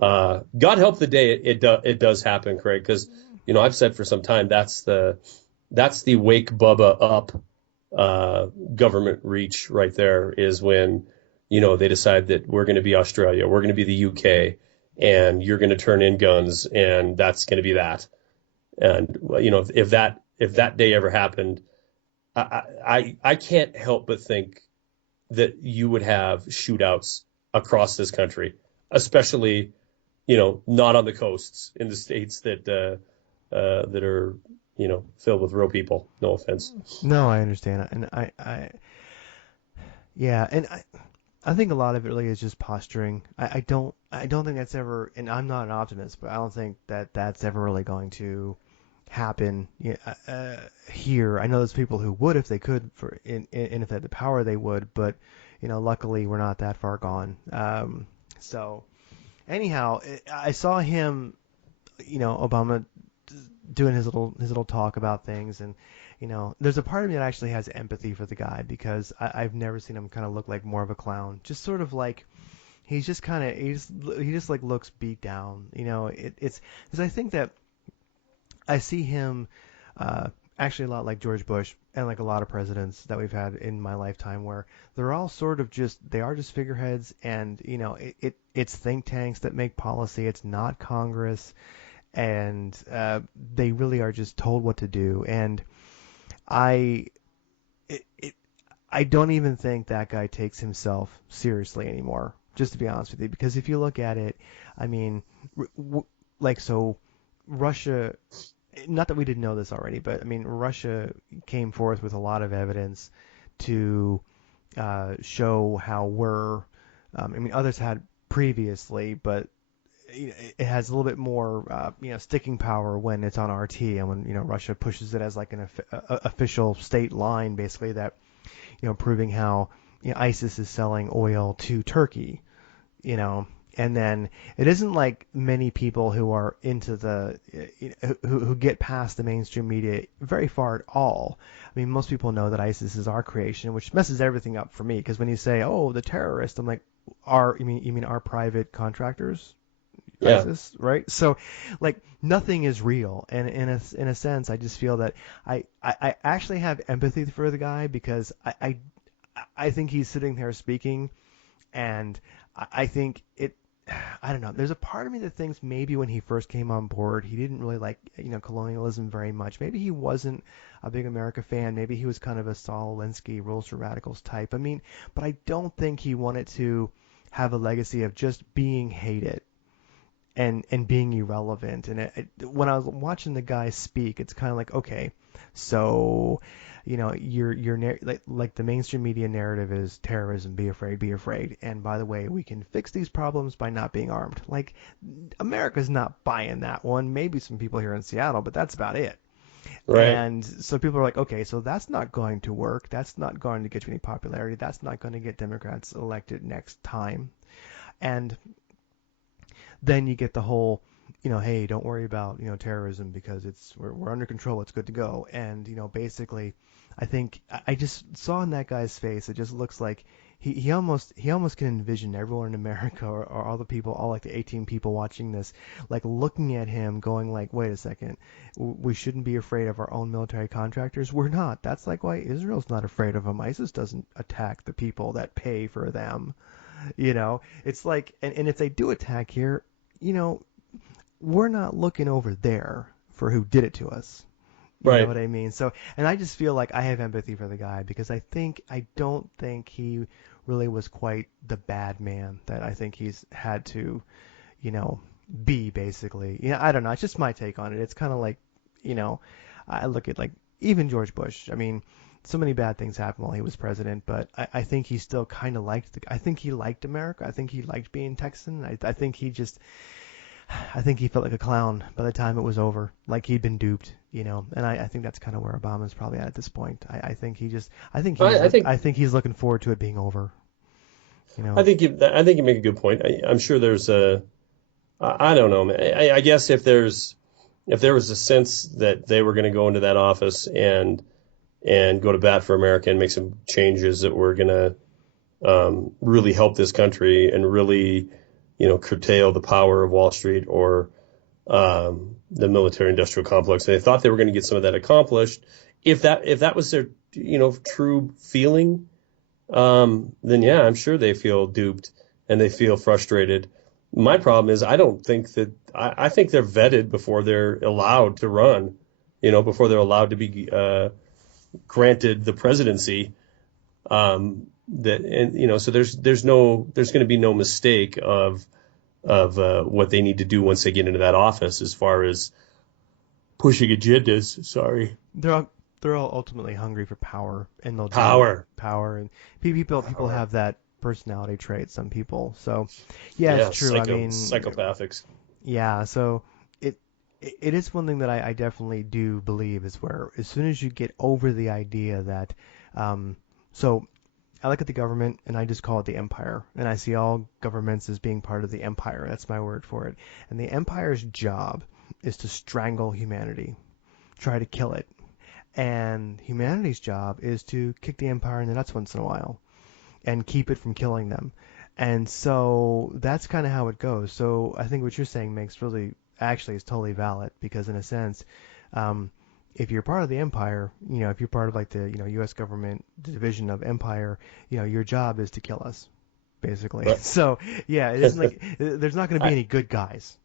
God help the day it does happen, Craig, because I've said for some time that's the wake Bubba up government reach right there, is when they decide that we're going to be Australia, we're going to be the UK, and you're going to turn in guns, and that's going to be that. And if that day ever happened, I can't help but think that you would have shootouts across this country, especially not on the coasts in the states that are filled with real people. No offense. No, I understand, and yeah, and I think a lot of it really is just posturing. I don't think that's ever, and I'm not an optimist, but I don't think that that's ever really going to happen here. I know there's people who would if they could, and if they had the power they would, but luckily we're not that far gone. So anyhow, I saw him, Obama doing his little talk about things, and there's a part of me that actually has empathy for the guy, because I've never seen him kind of look like more of a clown, just sort of like he's just kind of he just like looks beat down. It's because I think that I see him actually a lot like George Bush, and like a lot of presidents that we've had in my lifetime, where they're all sort of they are just figureheads, and it's think tanks that make policy. It's not Congress, and they really are just told what to do. And I it, it, I don't even think that guy takes himself seriously anymore, just to be honest with you. Because if you look at it, I mean, so Russia, not that we didn't know this already, but I mean, Russia came forth with a lot of evidence to show how I mean, others had previously, but it has a little bit more sticking power when it's on RT, and when Russia pushes it as like an official state line, basically, that proving how ISIS is selling oil to Turkey, and then it isn't like many people who are into who get past the mainstream media very far at all. I mean, most people know that ISIS is our creation, which messes everything up for me, because when you say, "Oh, the terrorists," I'm like, you mean our private contractors? Yeah. ISIS, right? So, like, nothing is real, and in a sense, I just feel that I actually have empathy for the guy, because I think he's sitting there speaking, and I think I don't know. There's a part of me that thinks maybe when he first came on board, he didn't really like colonialism very much. Maybe he wasn't a big America fan. Maybe he was kind of a Saul Alinsky, Rules for Radicals type. I mean, but I don't think he wanted to have a legacy of just being hated and being irrelevant. And when I was watching the guy speak, it's kind of like, okay, so like the mainstream media narrative is terrorism, be afraid, be afraid. And by the way, we can fix these problems by not being armed. Like, America's not buying that one. Maybe some people here in Seattle, but that's about it. Right. And so people are like, okay, so that's not going to work. That's not going to get you any popularity. That's not going to get Democrats elected next time. And then you get the whole, hey, don't worry about, terrorism because we're under control. It's good to go. And, basically, I think I just saw in that guy's face, it just looks like he almost can envision everyone in America or all the people, all like the 18 people watching this, like looking at him going like, wait a second, we shouldn't be afraid of our own military contractors. We're not. That's like why Israel's not afraid of them. ISIS doesn't attack the people that pay for them. It's like, and if they do attack here, we're not looking over there for who did it to us. You know Right. what I mean? So, and I just feel like I have empathy for the guy because I don't think he really was quite the bad man that I think he's had to, be basically. I don't know. It's just my take on it. It's kind of like, I look at like even George Bush. I mean, so many bad things happened while he was president, but I think he still kind of I think he liked America. I think he liked being Texan. I think he felt like a clown by the time it was over, like he'd been duped, and I think that's kind of where Obama's probably at this point. I think I think he's looking forward to it being over. I think you make a good point. I'm sure there's I don't know, man. I guess if there was a sense that they were going to go into that office and go to bat for America and make some changes that were going to really help this country and really, curtail the power of Wall Street or the military-industrial complex. They thought they were going to get some of that accomplished. If that was their, true feeling, then yeah, I'm sure they feel duped and they feel frustrated. My problem is I think they're vetted before they're allowed to run, before they're allowed to be granted the presidency. So there's going to be no mistake of what they need to do once they get into that office as far as pushing agendas. Sorry. They're all ultimately hungry for power, and they'll Power. And people have that personality trait. Some people. So yeah, it's true. I mean, psychopathics. Yeah. So it is one thing that I definitely do believe is where as soon as you get over the idea that so I look at the government and I just call it the empire, and I see all governments as being part of the empire. That's my word for it. And the empire's job is to strangle humanity, try to kill it. And humanity's job is to kick the empire in the nuts once in a while and keep it from killing them. And so that's kind of how it goes. So I think what you're saying is totally valid because in a sense, if you're part of the empire, if you're part of like the, U.S. government division of empire, your job is to kill us, basically. Right. So yeah, it isn't like there's not going to be any good guys.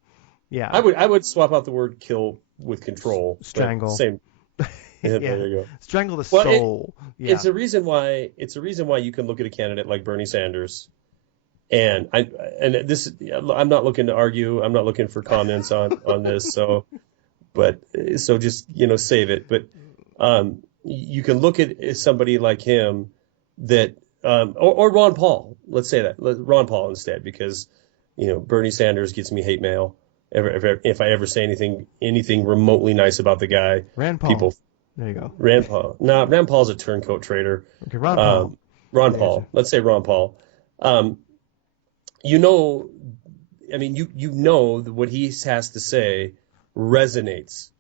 Yeah. I would swap out the word kill with control. Strangle. Same. Yeah, there you go. Strangle the soul. It's a reason why you can look at a candidate like Bernie Sanders, and I'm not looking to argue. I'm not looking for comments on this. So just save it. But you can look at somebody like him that or Ron Paul. Let's say that Ron Paul instead, because Bernie Sanders gets me hate mail. If I ever say anything remotely nice about the guy, Rand Paul. People. There you go. Rand Paul. No, Rand Paul's a turncoat traitor. Okay, Ron Paul. Ron Paul. Let's say Ron Paul. What he has to say resonates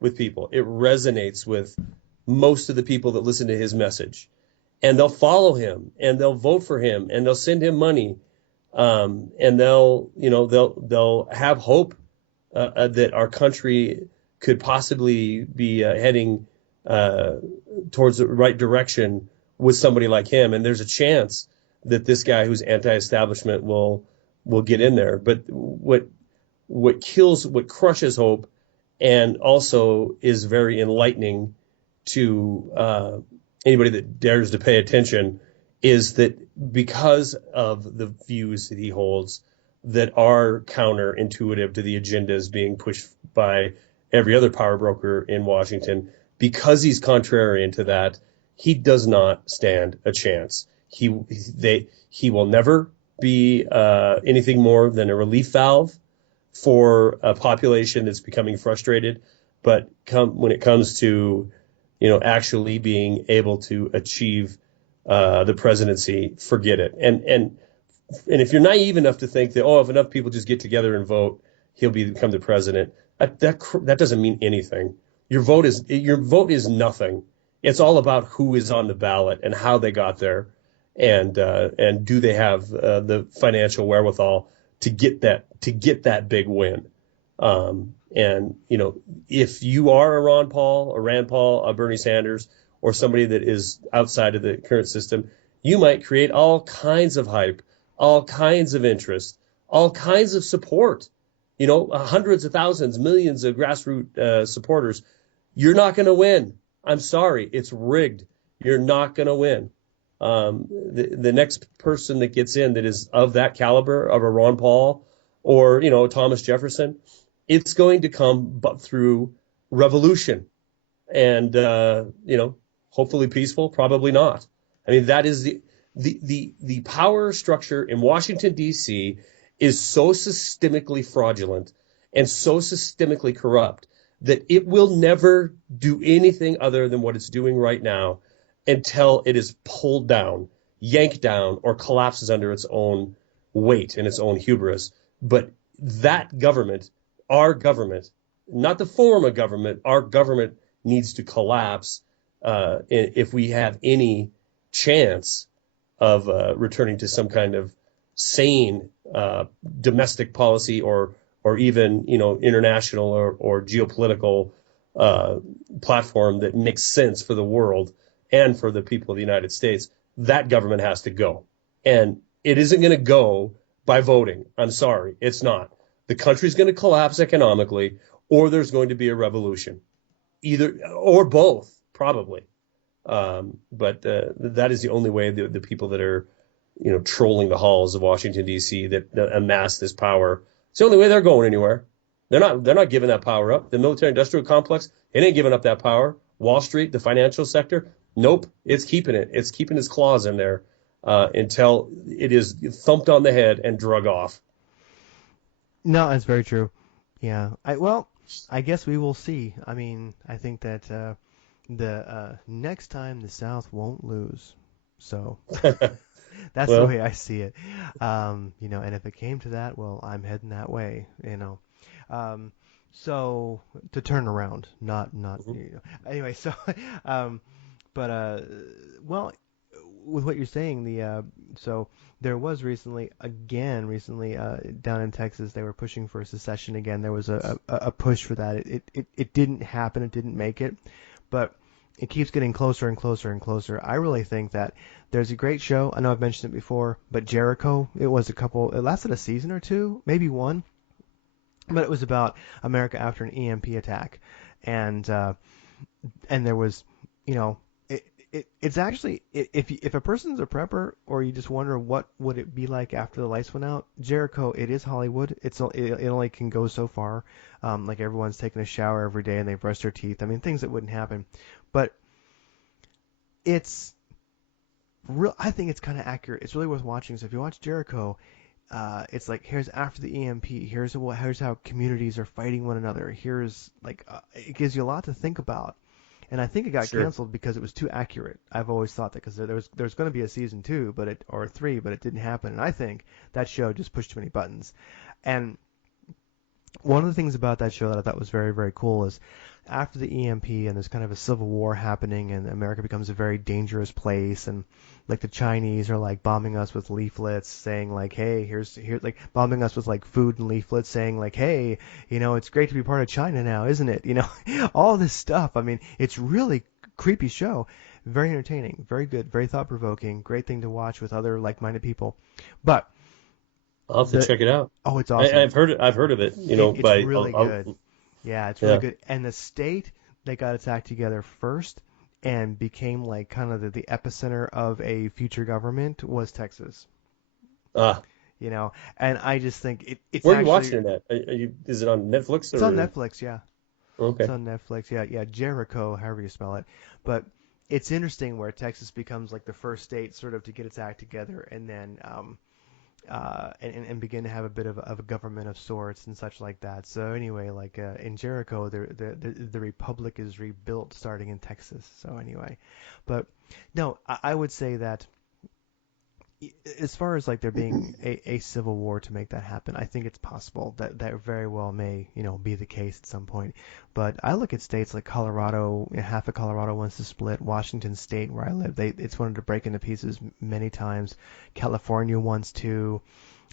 with people. It resonates with most of the people that listen to his message, and they'll follow him, and they'll vote for him, and they'll send him money, and they'll have hope that our country could possibly be heading towards the right direction with somebody like him. And there's a chance that this guy who's anti-establishment will get in there. But what crushes hope and also is very enlightening to anybody that dares to pay attention is that because of the views that he holds that are counterintuitive to the agendas being pushed by every other power broker in Washington, because he's contrarian to that, he does not stand a chance. He will never be anything more than a relief valve for a population that's becoming frustrated. But when it comes to, actually being able to achieve the presidency, forget it. And if you're naive enough to think that, if enough people just get together and vote, he'll become the president, that doesn't mean anything. Your vote is nothing. It's all about who is on the ballot and how they got there, and do they have the financial wherewithal to get that big win. And if you are a Ron Paul, a Rand Paul, a Bernie Sanders, or somebody that is outside of the current system, you might create all kinds of hype, all kinds of interest, all kinds of support. Hundreds of thousands, millions of grassroots supporters. You're not going to win. I'm sorry, it's rigged. You're not going to win. The next person that gets in that is of that caliber of a Ron Paul or Thomas Jefferson, it's going to come but through revolution, and hopefully peaceful. Probably not. I mean, that is the power structure in Washington D.C. is so systemically fraudulent and so systemically corrupt that it will never do anything other than what it's doing right now until it is pulled down, yanked down, or collapses under its own weight and its own hubris. But that government, our government, not the form of government, our government needs to collapse if we have any chance of returning to some kind of sane domestic policy or even international or geopolitical platform that makes sense for the world and for the people of the United States. That government has to go, and it isn't going to go by voting. I'm sorry, it's not. The country's going to collapse economically, or there's going to be a revolution, either or both, probably. But that is the only way the people that are trolling the halls of Washington D.C. that amass this power. It's the only way they're going anywhere. They're not giving that power up. The military-industrial complex, it ain't giving up that power. Wall Street, the financial sector, nope, it's keeping it. It's keeping its claws in there until it is thumped on the head and drug off. No, that's very true. Yeah. I guess we will see. I mean, I think that the next time the South won't lose. So that's the way I see it. And if it came to that, well, I'm heading that way. So to turn around, not. Anyway, so with what you're saying, so there was recently down in Texas, they were pushing for secession again. There was a push for that. It didn't happen. It didn't make it, but it keeps getting closer and closer and closer. I really think that there's a great show. I know I've mentioned it before, but Jericho. It lasted a season or two, maybe one, but it was about America after an EMP attack, and there was, it's actually, if a person's a prepper or you just wonder what would it be like after the lights went out, Jericho, it is Hollywood. It only can go so far. Like everyone's taking a shower every day and they brush their teeth. I mean, things that wouldn't happen. But it's real. I think it's kind of accurate. It's really worth watching. So if you watch Jericho, it's like, here's after the EMP. Here's how communities are fighting one another. Here's it gives you a lot to think about. And I think it got canceled because it was too accurate. I've always thought that, because there's going to be a season 2, or 3, but it didn't happen. And I think that show just pushed too many buttons. And one of the things about that show that I thought was very, very cool is after the EMP and there's kind of a civil war happening and America becomes a very dangerous place, and like the Chinese are like bombing us with leaflets saying like, hey, here's like bombing us with like food and leaflets saying like, hey, it's great to be part of China now, isn't it? All this stuff. I mean, it's really creepy show. Very entertaining, very good, very thought-provoking, great thing to watch with other like-minded people. But I'll have to check it out. Oh, it's awesome. I've heard of it. It's really good. Yeah, it's really good. And the state that got its act together first and became like kind of the epicenter of a future government was Texas. And I just think it's. Where are you watching it at? Is it on Netflix? It's on Netflix, yeah. Okay. It's on Netflix. Yeah, yeah, Jericho, however you spell it. But it's interesting where Texas becomes like the first state sort of to get its act together, and then and begin to have a bit of a government of sorts and such like that. So anyway, like in Jericho, the republic is rebuilt starting in Texas. So anyway, but no, I would say that as far as like there being a civil war to make that happen, I think it's possible that that very well may, be the case at some point. But I look at states like Colorado, half of Colorado wants to split. Washington State, where I live, it's wanted to break into pieces many times. California wants to,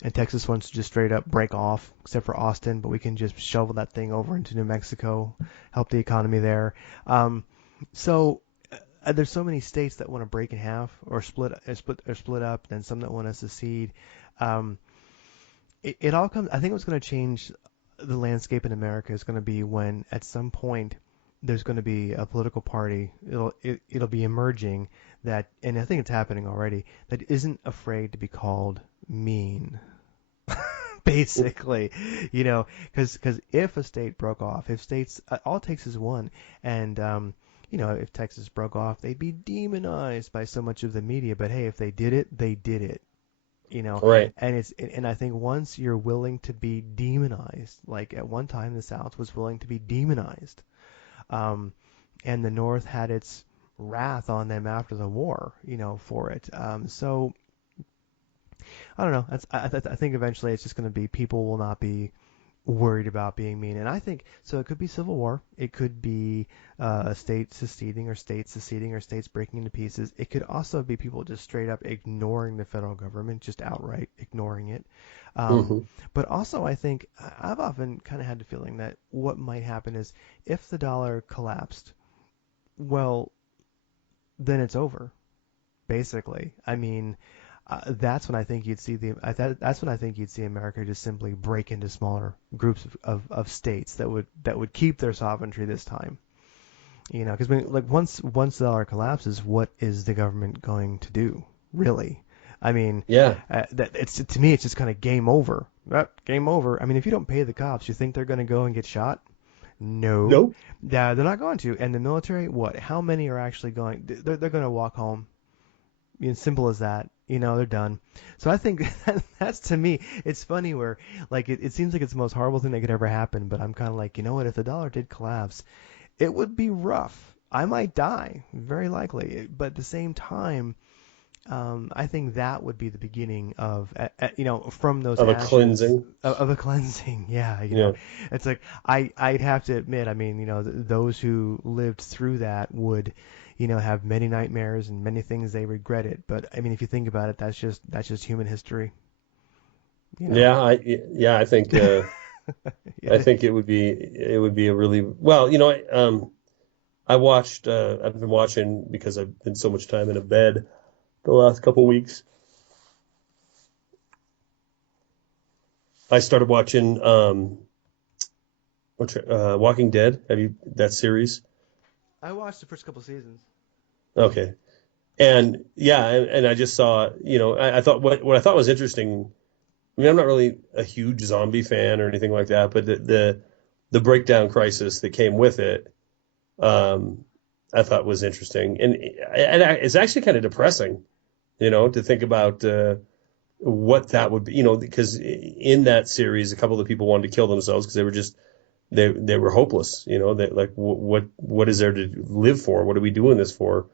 and Texas wants to just straight up break off, except for Austin. But we can just shovel that thing over into New Mexico, help the economy there. So there's so many states that want to break in half or split up, then some that want to secede. Um, it all comes. I think what's going to change the landscape in America is going to be when at some point there's going to be a political party. It'll be emerging that, and I think it's happening already. That isn't afraid to be called mean. Basically, because if a state broke off, if states all it takes is one, and if Texas broke off, they'd be demonized by so much of the media. But hey, if they did it, they did it. Right. And I think once you're willing to be demonized, like at one time the South was willing to be demonized, and the North had its wrath on them after the war, for it. So I don't know. I think eventually it's just going to be people will not be worried about being mean. And I think so. It could be civil war. It could be a state seceding or states breaking into pieces. It could also be people just straight up ignoring the federal government, just outright ignoring it. Hmm. But also, I think I've often kind of had the feeling that what might happen is if the dollar collapsed, well, then it's over. Basically, I mean, that's when I think you'd see that's when I think you'd see America just simply break into smaller groups of states that would keep their sovereignty this time. Because like once the dollar collapses, what is the government going to do, really? I mean, Yeah. that it's to me it's just kind of game over. Game over. I mean, if you don't pay the cops, you think they're going to go and get shot? No. Nope. Yeah, they're not going to. And the military, what? How many are actually going? They're going to walk home. Simple as that. They're done. So I think that's to me, it's funny where like it seems like it's the most horrible thing that could ever happen, but I'm kind of like, what, if the dollar did collapse, it would be rough. I might die, very likely. But at the same time, I think that would be the beginning of, from those Of a ashes cleansing. of a cleansing. Yeah, Yeah. it's like I'd have to admit, I mean, those who lived through that would, have many nightmares and many things they regretted. But I mean, if you think about it, that's just human history. Yeah. I think I Yeah. think it would be a really well. I watched. I've been watching because I've been so much time in a bed the last couple weeks. I started watching Walking Dead. Have you that series? I watched the first couple seasons. Okay. And yeah, and I just saw, I thought what I thought was interesting. I mean, I'm not really a huge zombie fan or anything like that, but the breakdown crisis that came with it, I thought was interesting, and it's actually kind of depressing, to think about what that would be, because in that series, a couple of the people wanted to kill themselves because they were just they were hopeless, that like what is there to live for? What are we doing this for?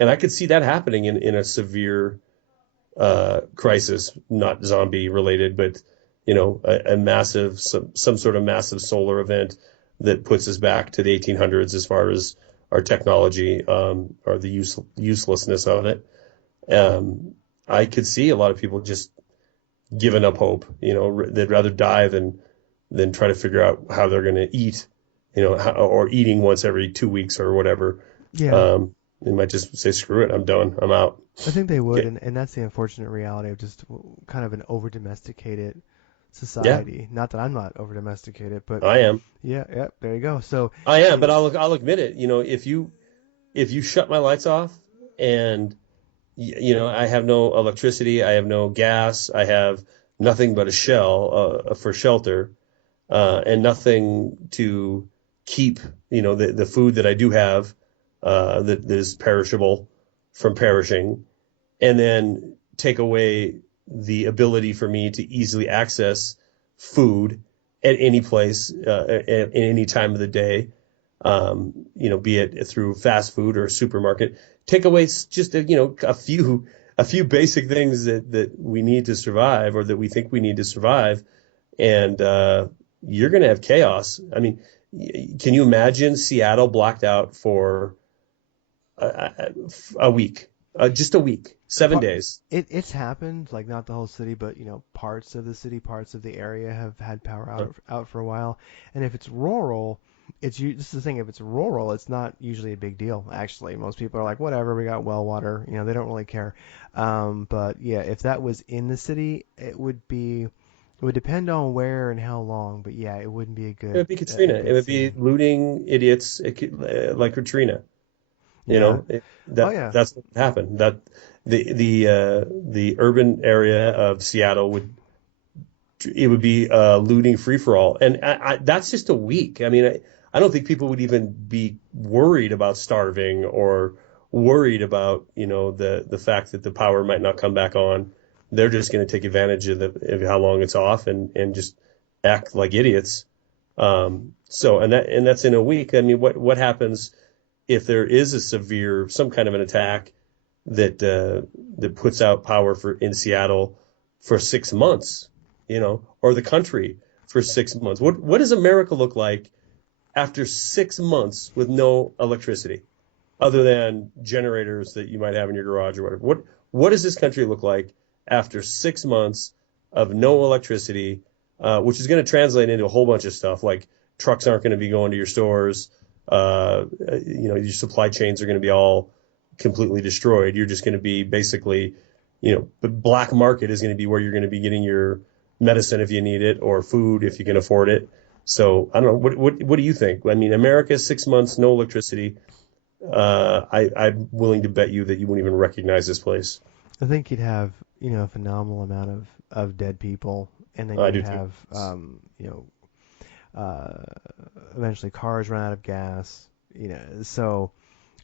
And I could see that happening in a severe crisis, not zombie related, but a massive some sort of massive solar event that puts us back to the 1800s as far as our technology, or the uselessness of it. I could see a lot of people just giving up hope. They'd rather die than try to figure out how they're going to eat, or eating once every 2 weeks or whatever. Yeah. They might just say, screw it, I'm done, I'm out. I think they would, Okay. and that's the unfortunate reality of just kind of an over-domesticated Yeah, society. Not that I'm not over-domesticated, but I am. yeah, yeah, there you go. So, I am, but I'll admit it. If you shut my lights off and I have no electricity, I have no gas, I have nothing but a shell for shelter. and nothing to keep, the food that I do have, that is perishable from perishing, and then take away the ability for me to easily access food at any place, at any time of the day, be it through fast food or a supermarket. Take away just a few basic things that we need to survive, or that we think we need to survive, and you're going to have chaos. I mean, can you imagine Seattle blocked out for a week, just a week, 7 days? It's happened, like not the whole city, but parts of the city, parts of the area have had power out for a while. And if it's rural, this is the thing. If it's rural, it's not usually a big deal. Actually, most people are like, whatever, we got well water. They don't really care. But yeah, if that was in the city, it would depend on where and how long. But yeah, it wouldn't be It would be Katrina. It would be scene. looting idiots, like Katrina. Yeah. Oh yeah. That's what happened. That the urban area of Seattle would be looting free for all, and that's just a week. I mean, I don't think people would even be worried about starving, or worried about the fact that the power might not come back on. They're just going to take advantage of how long it's off, and just act like idiots. That's in a week. I mean, what happens if there is some kind of an attack that puts out power in Seattle for 6 months, or the country for 6 months? What does America look like after 6 months with no electricity, other than generators that you might have in your garage or whatever? What does this country look like after 6 months of no electricity, which is going to translate into a whole bunch of stuff, like trucks aren't going to be going to your stores. Your supply chains are going to be all completely destroyed. You're just going to be basically, the black market is going to be where you're going to be getting your medicine if you need it, or food if you can afford it. So I don't know. What do you think? I mean, America, 6 months, no electricity. I'm willing to bet you that you wouldn't even recognize this place. I think you'd have, a phenomenal amount of dead people, and then I you'd do too. have, uh, eventually cars run out of gas, So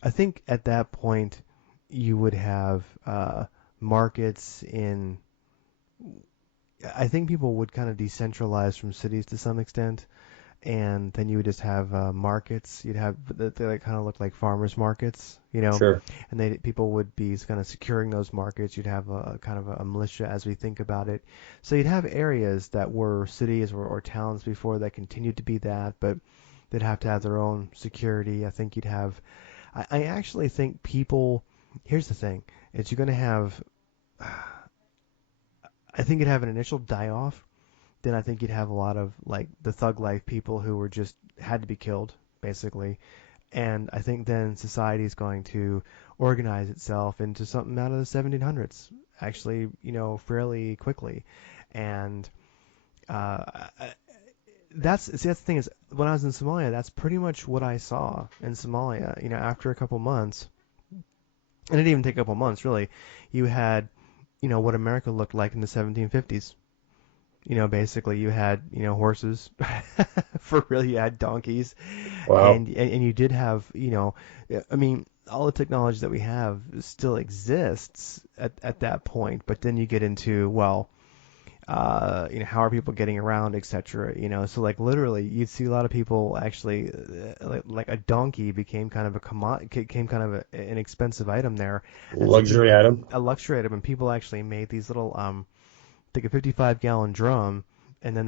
I think at that point you would have markets in. I think people would kind of decentralize from cities to some extent, and then you would just have markets. You'd have they like kind of look like farmers markets, Sure. and people would be kind of securing those markets. You'd have a kind of a militia as we think about it. So you'd have areas that were cities or towns before that continued to be that, but they'd have to have their own security. I think you'd have. I actually think people. Here's the thing: is you're going to have. I think you'd have an initial die off. Then I think you'd have a lot of like the thug life people who were just had to be killed basically. And I think then society is going to organize itself into something out of the 1700s, actually, fairly quickly. And uh, that's the thing is, when I was in Somalia, that's pretty much what I saw in Somalia. After a couple months, and it didn't even take a couple months really, you had, what America looked like in the 1750s. Basically you had, horses for real, you had donkeys, Wow. and you did have, I mean, all the technology that we have still exists at that point, but then you get into, well, how are people getting around, etc. So like literally you'd see a lot of people actually, like a donkey became kind of an expensive item there, and so Luxury item. a luxury item, and people actually made these little like a 55-gallon drum, and then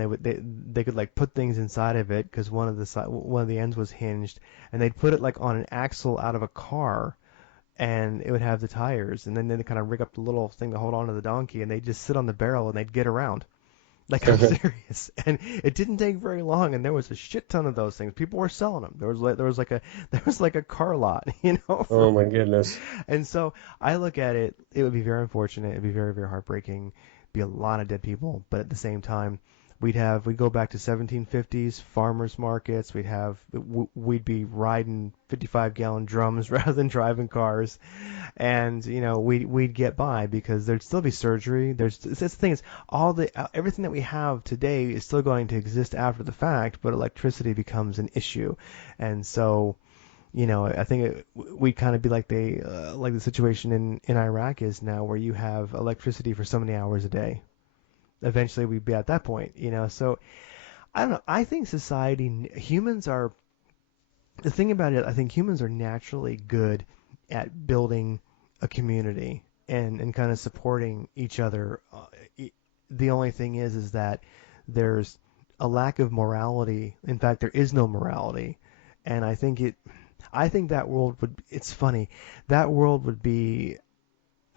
they could like put things inside of it because one of the ends was hinged, and they'd put it like on an axle out of a car, and it would have the tires, and then they kind of rig up the little thing to hold on to the donkey, and they'd just sit on the barrel and they'd get around. Like, I'm serious. And it didn't take very long, and there was a shit ton of those things. People were selling them. There was like a car lot, Oh my goodness. and so I look at it, it would be very unfortunate. It'd be very, very heartbreaking. Be a lot of dead people, but at the same time, we'd go back to 1750s farmers markets. We'd be riding 55-gallon drums rather than driving cars, and we'd get by because there'd still be surgery. That's the thing is everything that we have today is still going to exist after the fact, but electricity becomes an issue, and so. I think we'd kind of be like the situation in Iraq is now, where you have electricity for so many hours a day. Eventually, we'd be at that point. So I don't know. I think humans are the thing about it. I think humans are naturally good at building a community and kind of supporting each other. The only thing is that there's a lack of morality. In fact, there is no morality, and I think that world would. It's funny. That world would be.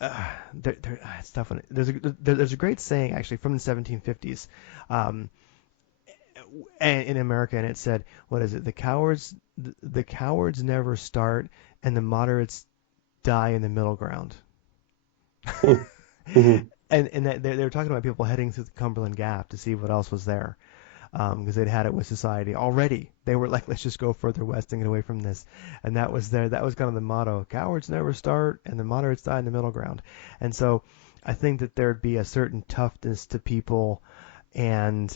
It's tough. There's a great saying actually from the 1750s, and in America, and it said, "What is it? The cowards never start, and the moderates die in the middle ground." Mhm. And they were talking about people heading through the Cumberland Gap to see what else was there. Because they'd had it with society already. They were like, let's just go further west and get away from this. And that was kind of the motto. Cowards never start, and the moderates die in the middle ground. And so I think that there'd be a certain toughness to people and,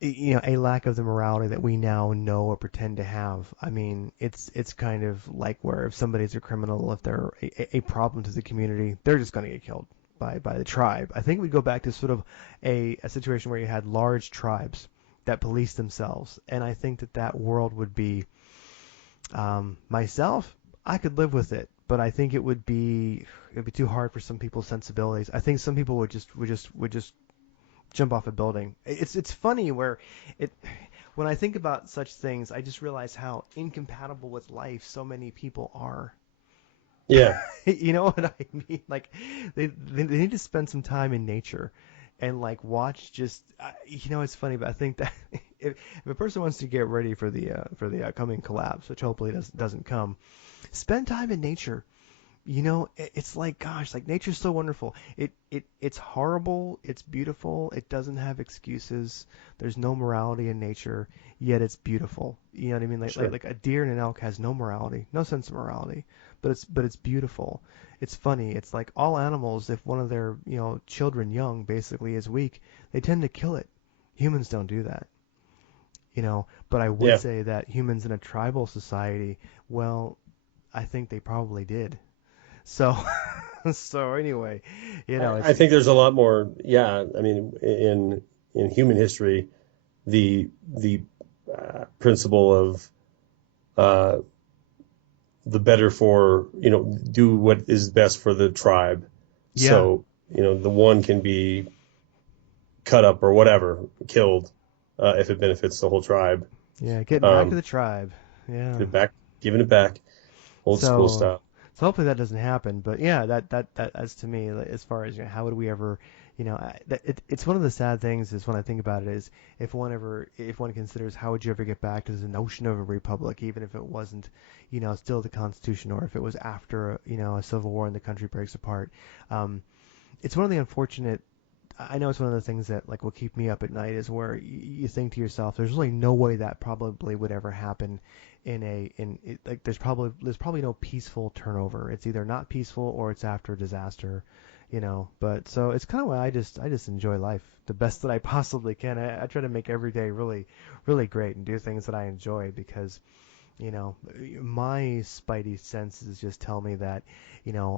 a lack of the morality that we now know or pretend to have. I mean, it's kind of like where if somebody's a criminal, if they're a problem to the community, they're just going to get killed by the tribe. I think we go back to sort of a situation where you had large tribes that policed themselves, and I think that world would be myself. I could live with it, but I think it'd be too hard for some people's sensibilities. I think some people would just jump off a building. It's funny when I think about such things, I just realize how incompatible with life so many people are. Yeah. You know what I mean? Like they need to spend some time in nature and like watch it's funny, but I think that if a person wants to get ready for the coming collapse, which hopefully doesn't come, spend time in nature. It's like, gosh, like nature's so wonderful. It's horrible, it's beautiful, it doesn't have excuses. There's no morality in nature, yet it's beautiful. You know what I mean? Sure. Like a deer and an elk has no morality, no sense of morality, but it's beautiful. It's funny. It's like all animals, if one of their, children young basically is weak, they tend to kill it. Humans don't do that. But I would Yeah. say that humans in a tribal society, well, I think they probably did. So, so anyway, I think there's a lot more. Yeah, I mean, in human history, the principle of uh, the better for do what is best for the tribe. Yeah. So the one can be cut up or whatever, killed if it benefits the whole tribe. Getting back to the tribe. Yeah. Giving it back, old school style. So hopefully that doesn't happen. But yeah, that's to me, like, as far as how would we ever, it's one of the sad things is when I think about it is if one considers how would you ever get back to the notion of a republic, even if it wasn't, still the Constitution, or if it was after a civil war and the country breaks apart. It's one of the unfortunate. I know it's one of the things that like will keep me up at night is where you think to yourself, there's really no way that probably would ever happen there's probably no peaceful turnover. It's either not peaceful or it's after a disaster, But so it's kind of why I just enjoy life the best that I possibly can. I try to make every day really, really great and do things that I enjoy because, my spidey senses just tell me that,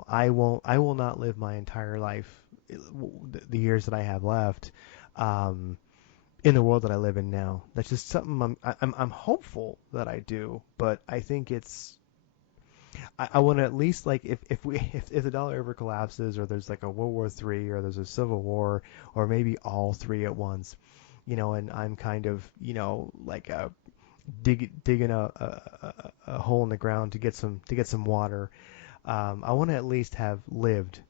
I will not live my entire life, the years that I have left, in the world that I live in now. That's just something I'm hopeful that I do, but I think I want to at least like if the dollar ever collapses or there's like a World War III or there's a civil war or maybe all three at once, and I'm kind of like digging a hole in the ground to get some water. I want to at least have lived.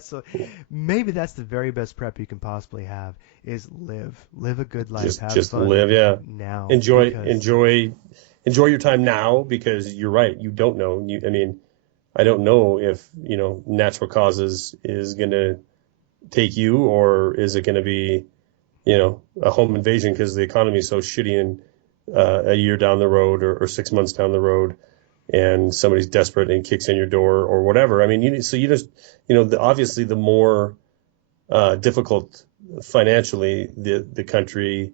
So maybe that's the very best prep you can possibly have is live a good life, have just fun. live, yeah. Now Enjoy your time now because you're right. You don't know. I don't know if natural causes is gonna take you, or is it going to be, a home invasion because the economy is so shitty and a year down the road or 6 months down the road, and somebody's desperate and kicks in your door or whatever. I mean, obviously the more difficult financially the country,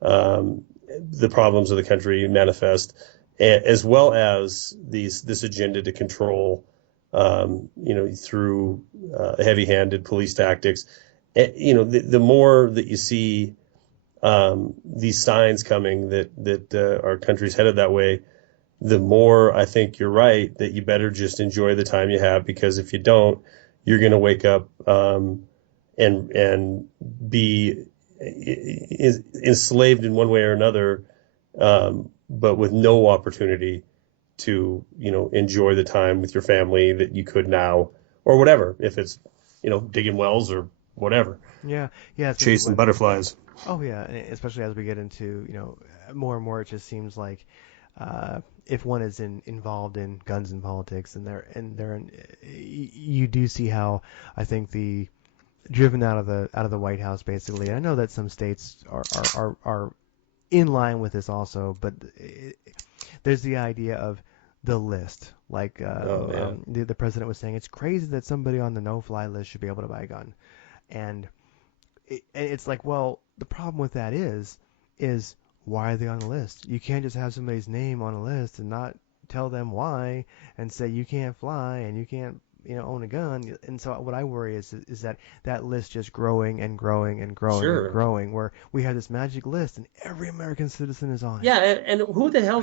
the problems of the country manifest, as well as this agenda to control, through heavy-handed police tactics. The more that you see these signs coming that our country's headed that way, the more I think you're right that you better just enjoy the time you have, because if you don't, you're going to wake up and be enslaved in one way or another, but with no opportunity to enjoy the time with your family that you could now, or whatever, if it's digging wells or whatever, Yeah, chasing butterflies. Oh yeah, and especially as we get into more and more, it just seems like if one is involved in guns and politics, and you do see how I think the driven out of the White House basically. And I know that some states are in line with this also, but there's the idea of the list. Like the president was saying, it's crazy that somebody on the no-fly list should be able to buy a gun, and it's like, well, the problem with that is why are they on the list? You can't just have somebody's name on a list and not tell them why, and say you can't fly and you can't own a gun. And so what I worry is that list just growing and growing and growing Sure. and growing, where we have this magic list and every American citizen is on it. Yeah, and who the hell,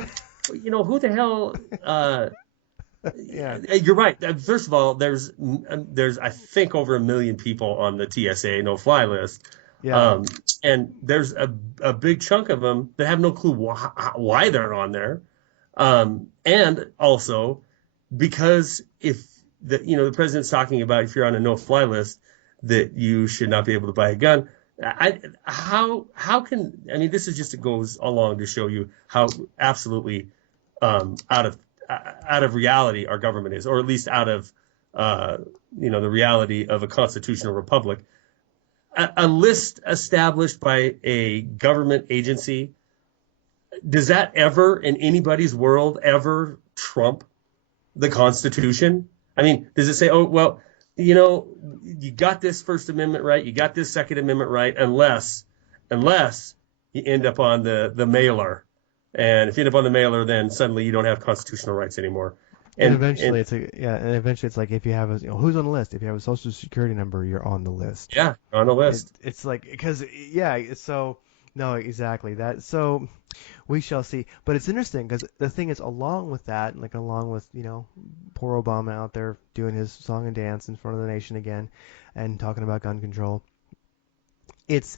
Yeah. You're right. First of all, there's I think over 1 million people on the TSA no-fly list. Yeah. And there's a big chunk of them that have no clue why they're on there. And also because if the president's talking about, if you're on a no-fly list, that you should not be able to buy a gun. How can, I mean, this is just, it goes along to show you how absolutely out of reality our government is, or at least out of the reality of a constitutional republic. A list established by a government agency, does that ever in anybody's world ever trump the Constitution? I mean, does it say, oh, well, you got this First Amendment right, you got this Second Amendment right, unless you end up on the mailer. And if you end up on the mailer, then suddenly you don't have constitutional rights anymore. And eventually it's like, if you have who's on the list? If you have a social security number, you're on the list. Yeah, on the list. It's like, because so no, exactly that. So we shall see. But it's interesting because the thing is, along with that, like along with poor Obama out there doing his song and dance in front of the nation again, and talking about gun control, it's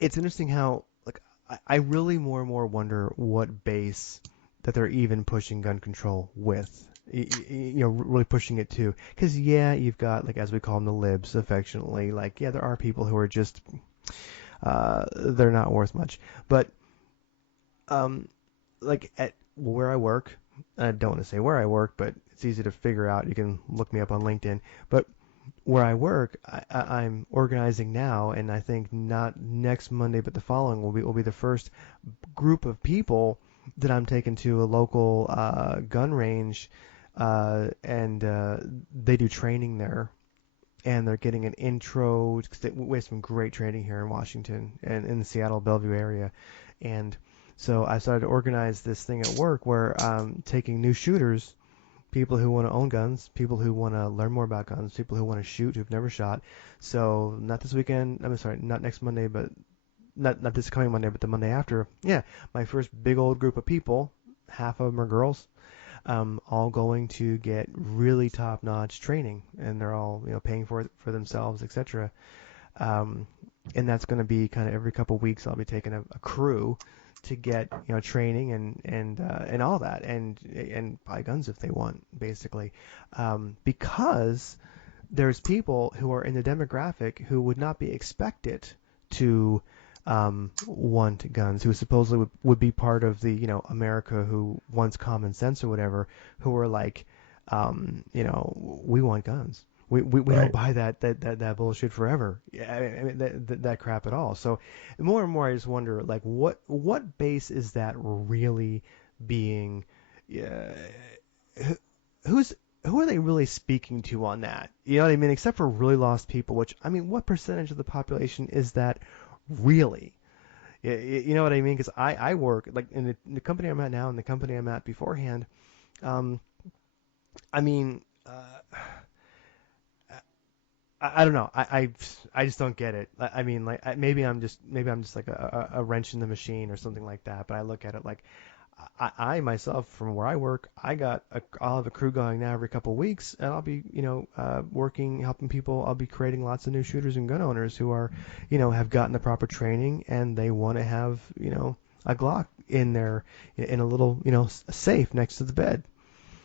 interesting how, like, I really more and more wonder what base that they're even pushing gun control with, really pushing it to. Because you've got, like, as we call them, the libs affectionately, like, there are people who are just they're not worth much. But like at where I work, I don't want to say where I work, but it's easy to figure out. You can look me up on LinkedIn. But where I work, I'm organizing now, and I think not next Monday, but the following will be the first group of people that I'm taking to a local gun range, and they do training there, and they're getting an intro. We have some great training here in Washington and in the Seattle Bellevue area, and so I started to organize this thing at work where I'm taking new shooters, people who want to own guns, people who want to learn more about guns, people who want to shoot, who've never shot. So not this weekend, I'm sorry, not next Monday, but not this coming Monday, but the Monday after. Yeah, my first big old group of people, half of them are girls, all going to get really top-notch training, and they're all paying for it for themselves, etc. And that's going to be kind of every couple of weeks. I'll be taking a crew to get training and all that, and buy guns if they want, basically, because there's people who are in the demographic who would not be expected to want guns, who supposedly would be part of the America who wants common sense or whatever, who are like we want guns. We Right. don't buy that bullshit forever. Yeah, I mean that crap at all. So more and more, I just wonder like what base is that really being? Uh, who's who are they really speaking to on that? You know what I mean? Except for really lost people, which I mean, what percentage of the population is that really? You know what I mean? Because I work like in the company I'm at now and the company I'm at beforehand. Um, I mean, I don't know. I just don't get it. I mean, like maybe I'm just like a wrench in the machine or something like that. But I look at it like I myself, from where I work, I'll have a crew going now every couple of weeks, and I'll be, working, helping people. I'll be creating lots of new shooters and gun owners who are, have gotten the proper training and they want to have, a Glock in their, in a little, safe next to the bed.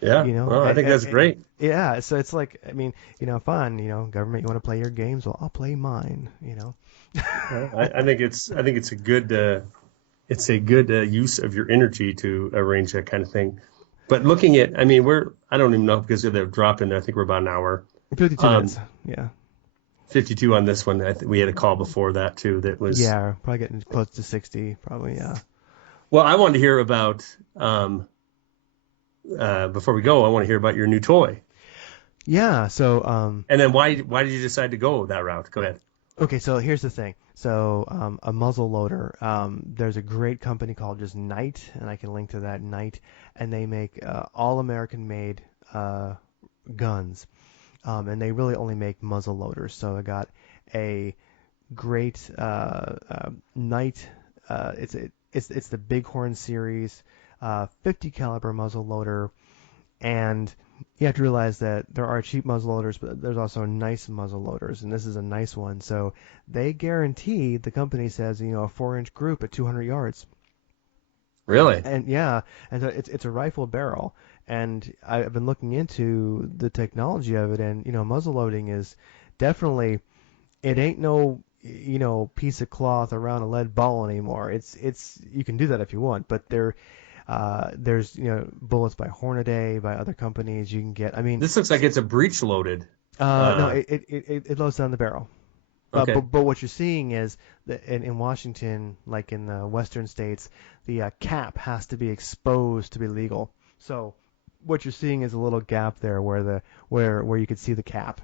Yeah. Well, I think that's great. Yeah. So it's like, I mean, fine, government, you want to play your games? Well, I'll play mine, I think it's a good. It's a good use of your energy to arrange that kind of thing. But looking at, I mean, I don't even know because they've dropped in there. I think we're about an hour. 52 minutes. Yeah. 52 on this one. We had a call before that too. That was. Yeah, probably getting close to 60, probably, yeah. Well, I wanted to hear about, before we go, I want to hear about your new toy. Yeah, so. And then why did you decide to go that route? Go ahead. Okay, so here's the thing. So a muzzle loader, there's a great company called just Knight, and I can link to that, Knight, and they make all American made guns, and they really only make muzzle loaders. So I got a great Knight. It's the Bighorn series, 50 caliber muzzle loader, and you have to realize that there are cheap muzzleloaders, but there's also nice muzzleloaders, and this is a nice one. So they guarantee, the company says, a 4-inch group at 200 yards. Really? And yeah, and so it's a rifle barrel, and I've been looking into the technology of it, and muzzleloading is definitely, it ain't no piece of cloth around a lead ball anymore. It's you can do that if you want, but there's bullets by Hornady, by other companies you can get. I mean, this looks like it's a breech loaded. No, it loads down the barrel. Okay. But what you're seeing is that in Washington, like in the western states, the cap has to be exposed to be legal. So what you're seeing is a little gap there where you could see the cap.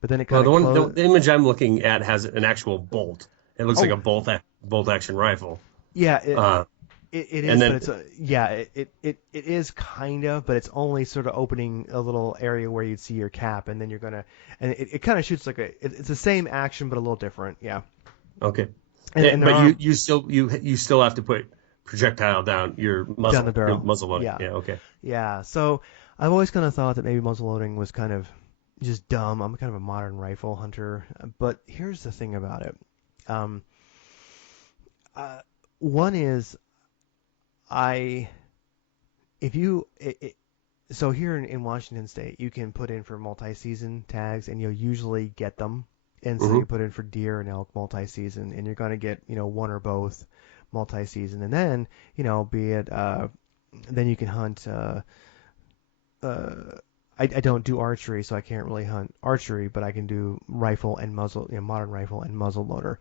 But then it kind of the image I'm looking at has an actual bolt. It looks like a bolt action rifle. Yeah. It is, then, but it is kind of, but it's only sort of opening a little area where you'd see your cap, and then you're gonna, and it kind of shoots like it's the same action but a little different, yeah. Okay. But you still have to put projectile down your muzzle, down the barrel. Muzzle loading. Yeah. Okay. Yeah. So I've always kind of thought that maybe muzzle loading was kind of just dumb. I'm kind of a modern rifle hunter, but here's the thing about it. One is, so here in Washington State, you can put in for multi-season tags, and you'll usually get them. And so you put in for deer and elk multi-season, and you're going to get, one or both multi-season. And then, then you can hunt. I don't do archery, so I can't really hunt archery, but I can do rifle and muzzle, modern rifle and muzzle loader.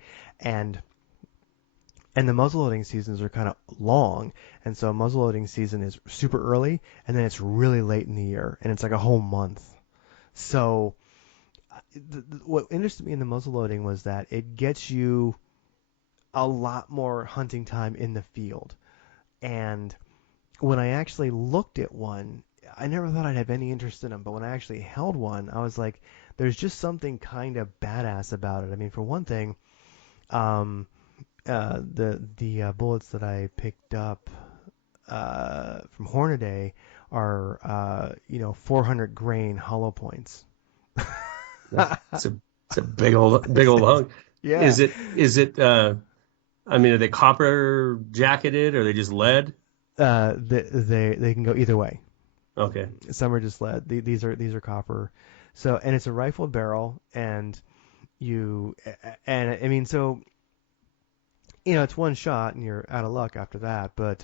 And the muzzleloading seasons are kind of long, and so muzzleloading season is super early, and then it's really late in the year, and it's like a whole month. So what interested me in the muzzleloading was that it gets you a lot more hunting time in the field. And when I actually looked at one, I never thought I'd have any interest in them, but when I actually held one, I was like, there's just something kind of badass about it. I mean, for one thing, the bullets that I picked up from Hornady are 400 grain hollow points. It's a big old hunk. Yeah. Is it? I mean, are they copper jacketed or are they just lead? They can go either way. Okay. Some are just lead. These are copper. So, and it's a rifled barrel, and I mean, so it's one shot and you're out of luck after that. But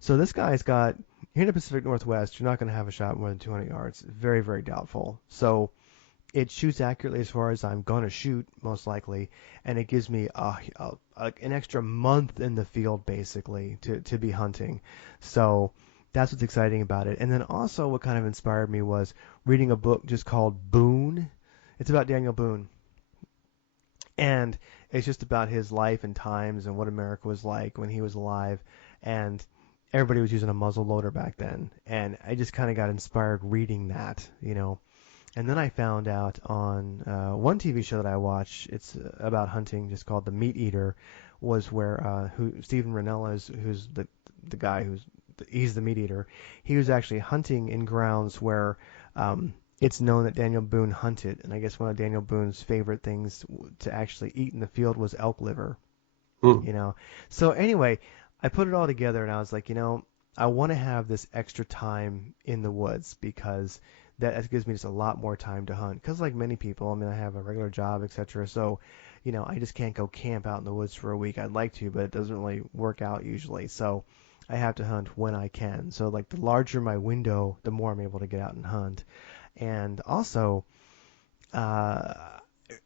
so this guy's got, here in the Pacific Northwest, you're not going to have a shot more than 200 yards. Very, very doubtful. So it shoots accurately as far as I'm going to shoot, most likely, and it gives me an extra month in the field, basically, to be hunting. So that's what's exciting about it. And then also what kind of inspired me was reading a book just called Boone. It's about Daniel Boone. And it's just about his life and times and what America was like when he was alive. And everybody was using a muzzle loader back then. And I just kind of got inspired reading that, you know. And then I found out on one TV show that I watch, it's about hunting, just called The Meat Eater, was where Stephen Ranella is, who's the guy he's the meat eater. He was actually hunting in grounds where it's known that Daniel Boone hunted, and I guess one of Daniel Boone's favorite things to actually eat in the field was elk liver. You know. So anyway, I put it all together, and I was like, you know, I want to have this extra time in the woods because that gives me just a lot more time to hunt. Because like many people, I mean, I have a regular job, etc. So, you know, I just can't go camp out in the woods for a week. I'd like to, but it doesn't really work out usually. So I have to hunt when I can. So like the larger my window, the more I'm able to get out and hunt. And also, I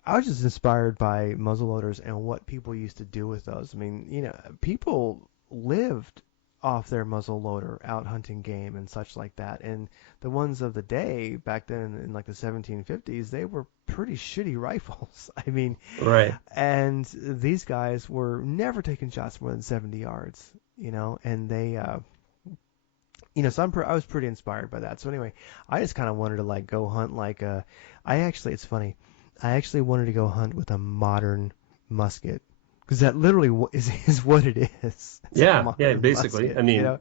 was just inspired by muzzleloaders and what people used to do with those. I mean, you know, people lived off their muzzle loader out hunting game and such like that. And the ones of the day back then in like the 1750s, they were pretty shitty rifles. I mean, Right. and these guys were never taking shots more than 70 yards, you know, and they, you know, so I was pretty inspired by that. So anyway, I just kind of wanted to like go hunt like it's funny. I actually wanted to go hunt with a modern musket. Because that literally is what it is. It's Yeah, basically. musket, I mean, you know?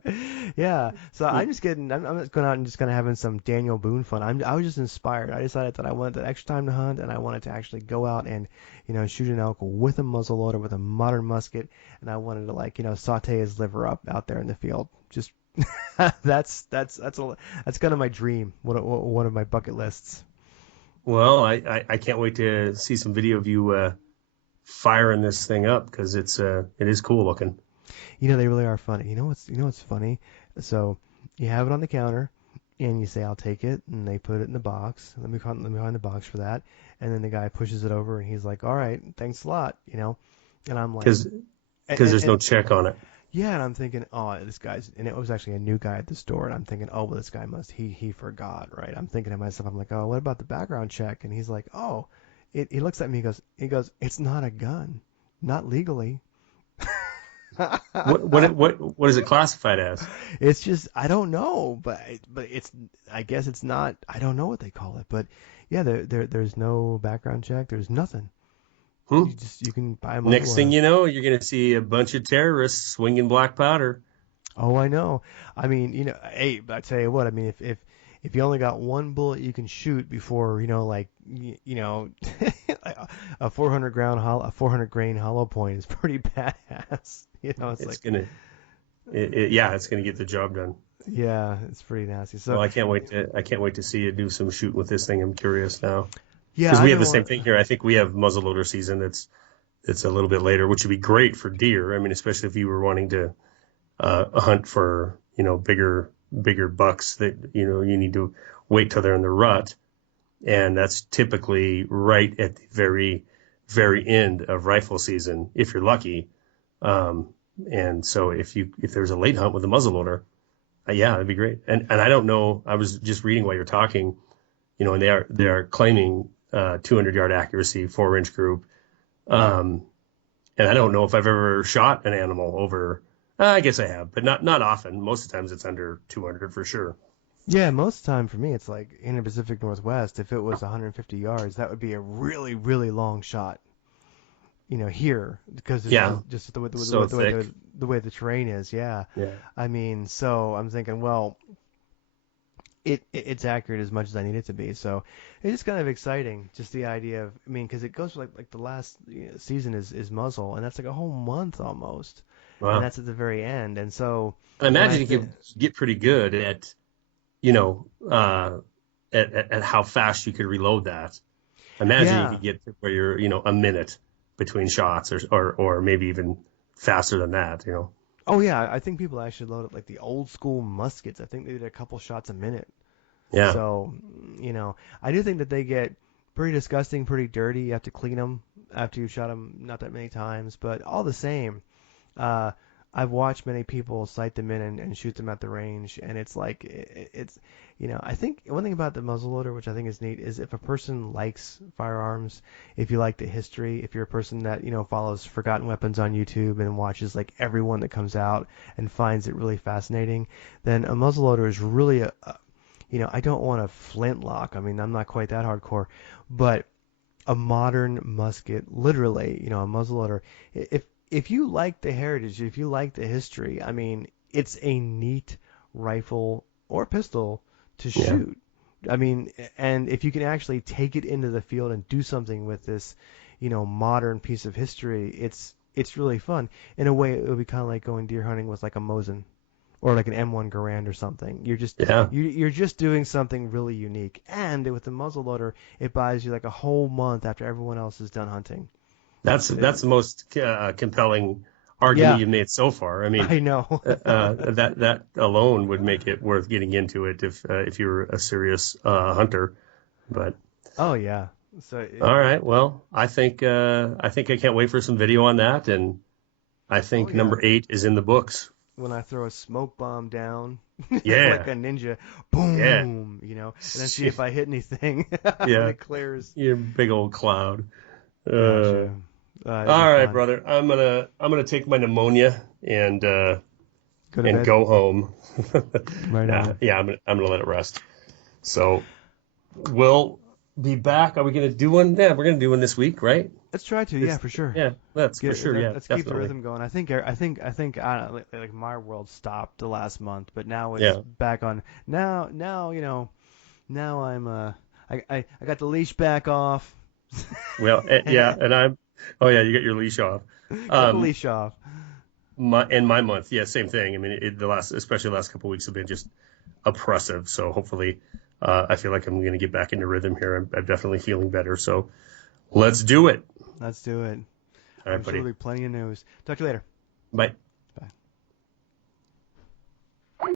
Yeah. So I'm just getting, I'm just going out and just kind of having some Daniel Boone fun. I was just inspired. I decided that I wanted that extra time to hunt, and I wanted to actually go out and, you know, shoot an elk with a muzzleloader with a modern musket, and I wanted to like, you know, saute his liver up out there in the field. Just that's kind of my dream. One of my bucket lists. well, I can't wait to see some video of you firing this thing up because it is cool looking. You know, they really are funny. You know what's funny? So you have it on the counter, and you say, "I'll take it," and they put it in the box. Let me find the box for that. And then the guy pushes it over, and he's like, "All right, thanks a lot," you know. And I'm like, Because there's no check on it. yeah, and I'm thinking, oh, this guy's, and it was actually a new guy at the store, and I'm thinking, oh, well, this guy he forgot, right? I'm thinking to myself, I'm like, oh, what about the background check? And he's like, oh, he looks at me, he goes, it's not a gun, not legally. What is it classified as? It's just, I don't know, but it's, I guess it's not, I don't know what they call it, but yeah, there's no background check, there's nothing. You can buy them. Next thing you know, you're going to see a bunch of terrorists swinging black powder. Oh, I know. I mean, you know, hey, I tell you what, I mean, if you only got one bullet you can shoot before, you know, like, you know, a 400 grain hollow point is pretty badass. You know, it's gonna get the job done. Yeah, it's pretty nasty. So well, I can't wait to see you do some shooting with this thing. I'm curious now. Yeah, because we have the same thing here. I think we have muzzleloader season. It's a little bit later, which would be great for deer. I mean, especially if you were wanting to hunt for, you know, bigger bucks that, you know, you need to wait till they're in the rut, and that's typically right at the very, very end of rifle season if you're lucky. And so if there's a late hunt with a muzzleloader, yeah, that'd be great. And I don't know. I was just reading while you're talking, you know, and they are claiming 200-yard accuracy, 4-inch group. And I don't know if I've ever shot an animal over, I guess I have, but not often. Most of the times it's under 200 for sure. Yeah, most of the time for me, it's like in the Pacific Northwest, if it was 150 yards, that would be a really, really long shot. You know, here, because it's just the way the terrain is. Yeah. I mean, so I'm thinking, well, it's accurate as much as I need it to be. So it's just kind of exciting, just the idea of, I mean, because it goes like the last season is muzzle, and that's like a whole month almost. Wow. And that's at the very end. And so I imagine you could get pretty good at, you know, at how fast you could reload that. I imagine you could get to where you're, you know, a minute between shots or maybe even faster than that, you know. Oh yeah, I think people actually load it like the old school muskets. I think they did a couple shots a minute. Yeah. So, you know, I do think that they get pretty disgusting, pretty dirty. You have to clean them after you've shot them not that many times, but all the same, uh, I've watched many people sight them in and shoot them at the range, and it's like it's I think one thing about the muzzleloader, which I think is neat, is if a person likes firearms, if you like the history, if you're a person that follows Forgotten Weapons on YouTube and watches like everyone that comes out and finds it really fascinating, then a muzzleloader is really I don't want a flintlock. I mean, I'm not quite that hardcore, but a modern musket, literally, a muzzleloader. If you like the heritage, if you like the history, I mean, it's a neat rifle or pistol to shoot. I mean, and if you can actually take it into the field and do something with this, modern piece of history, it's really fun. In a way, it would be kind of like going deer hunting with like a Mosin or like an M1 Garand or something. You're just doing something really unique. And with the muzzleloader, it buys you like a whole month after everyone else is done hunting. That's the most compelling argument you've made so far. I mean, I know. that alone would make it worth getting into it if you're a serious hunter. But oh yeah. So all right. Well, I think I can't wait for some video on that, and I think number 8 is in the books. When I throw a smoke bomb down, yeah, like a ninja, boom, and then see if I hit anything. When it clears. Your big old cloud. Gotcha. All right, brother. I'm gonna take my pneumonia and go home. Right on. Yeah, I'm gonna let it rest. So we'll be back. Are we gonna do one? Yeah, we're gonna do one this week, right? Let's try to. Yeah, for sure. Yeah, for sure. Yeah, let's keep the rhythm going. I think I don't know, like my world stopped the last month, but now it's back on. Now now I'm I got the leash back off. Well, and I'm. Oh yeah, you got your leash off. Got the leash off. My month, same thing. I mean, especially the last couple of weeks have been just oppressive. So hopefully, I feel like I'm going to get back into rhythm here. I'm definitely feeling better. So let's do it. Let's do it. All right, I'm sure buddy. there'll be plenty of news. Talk to you later. Bye.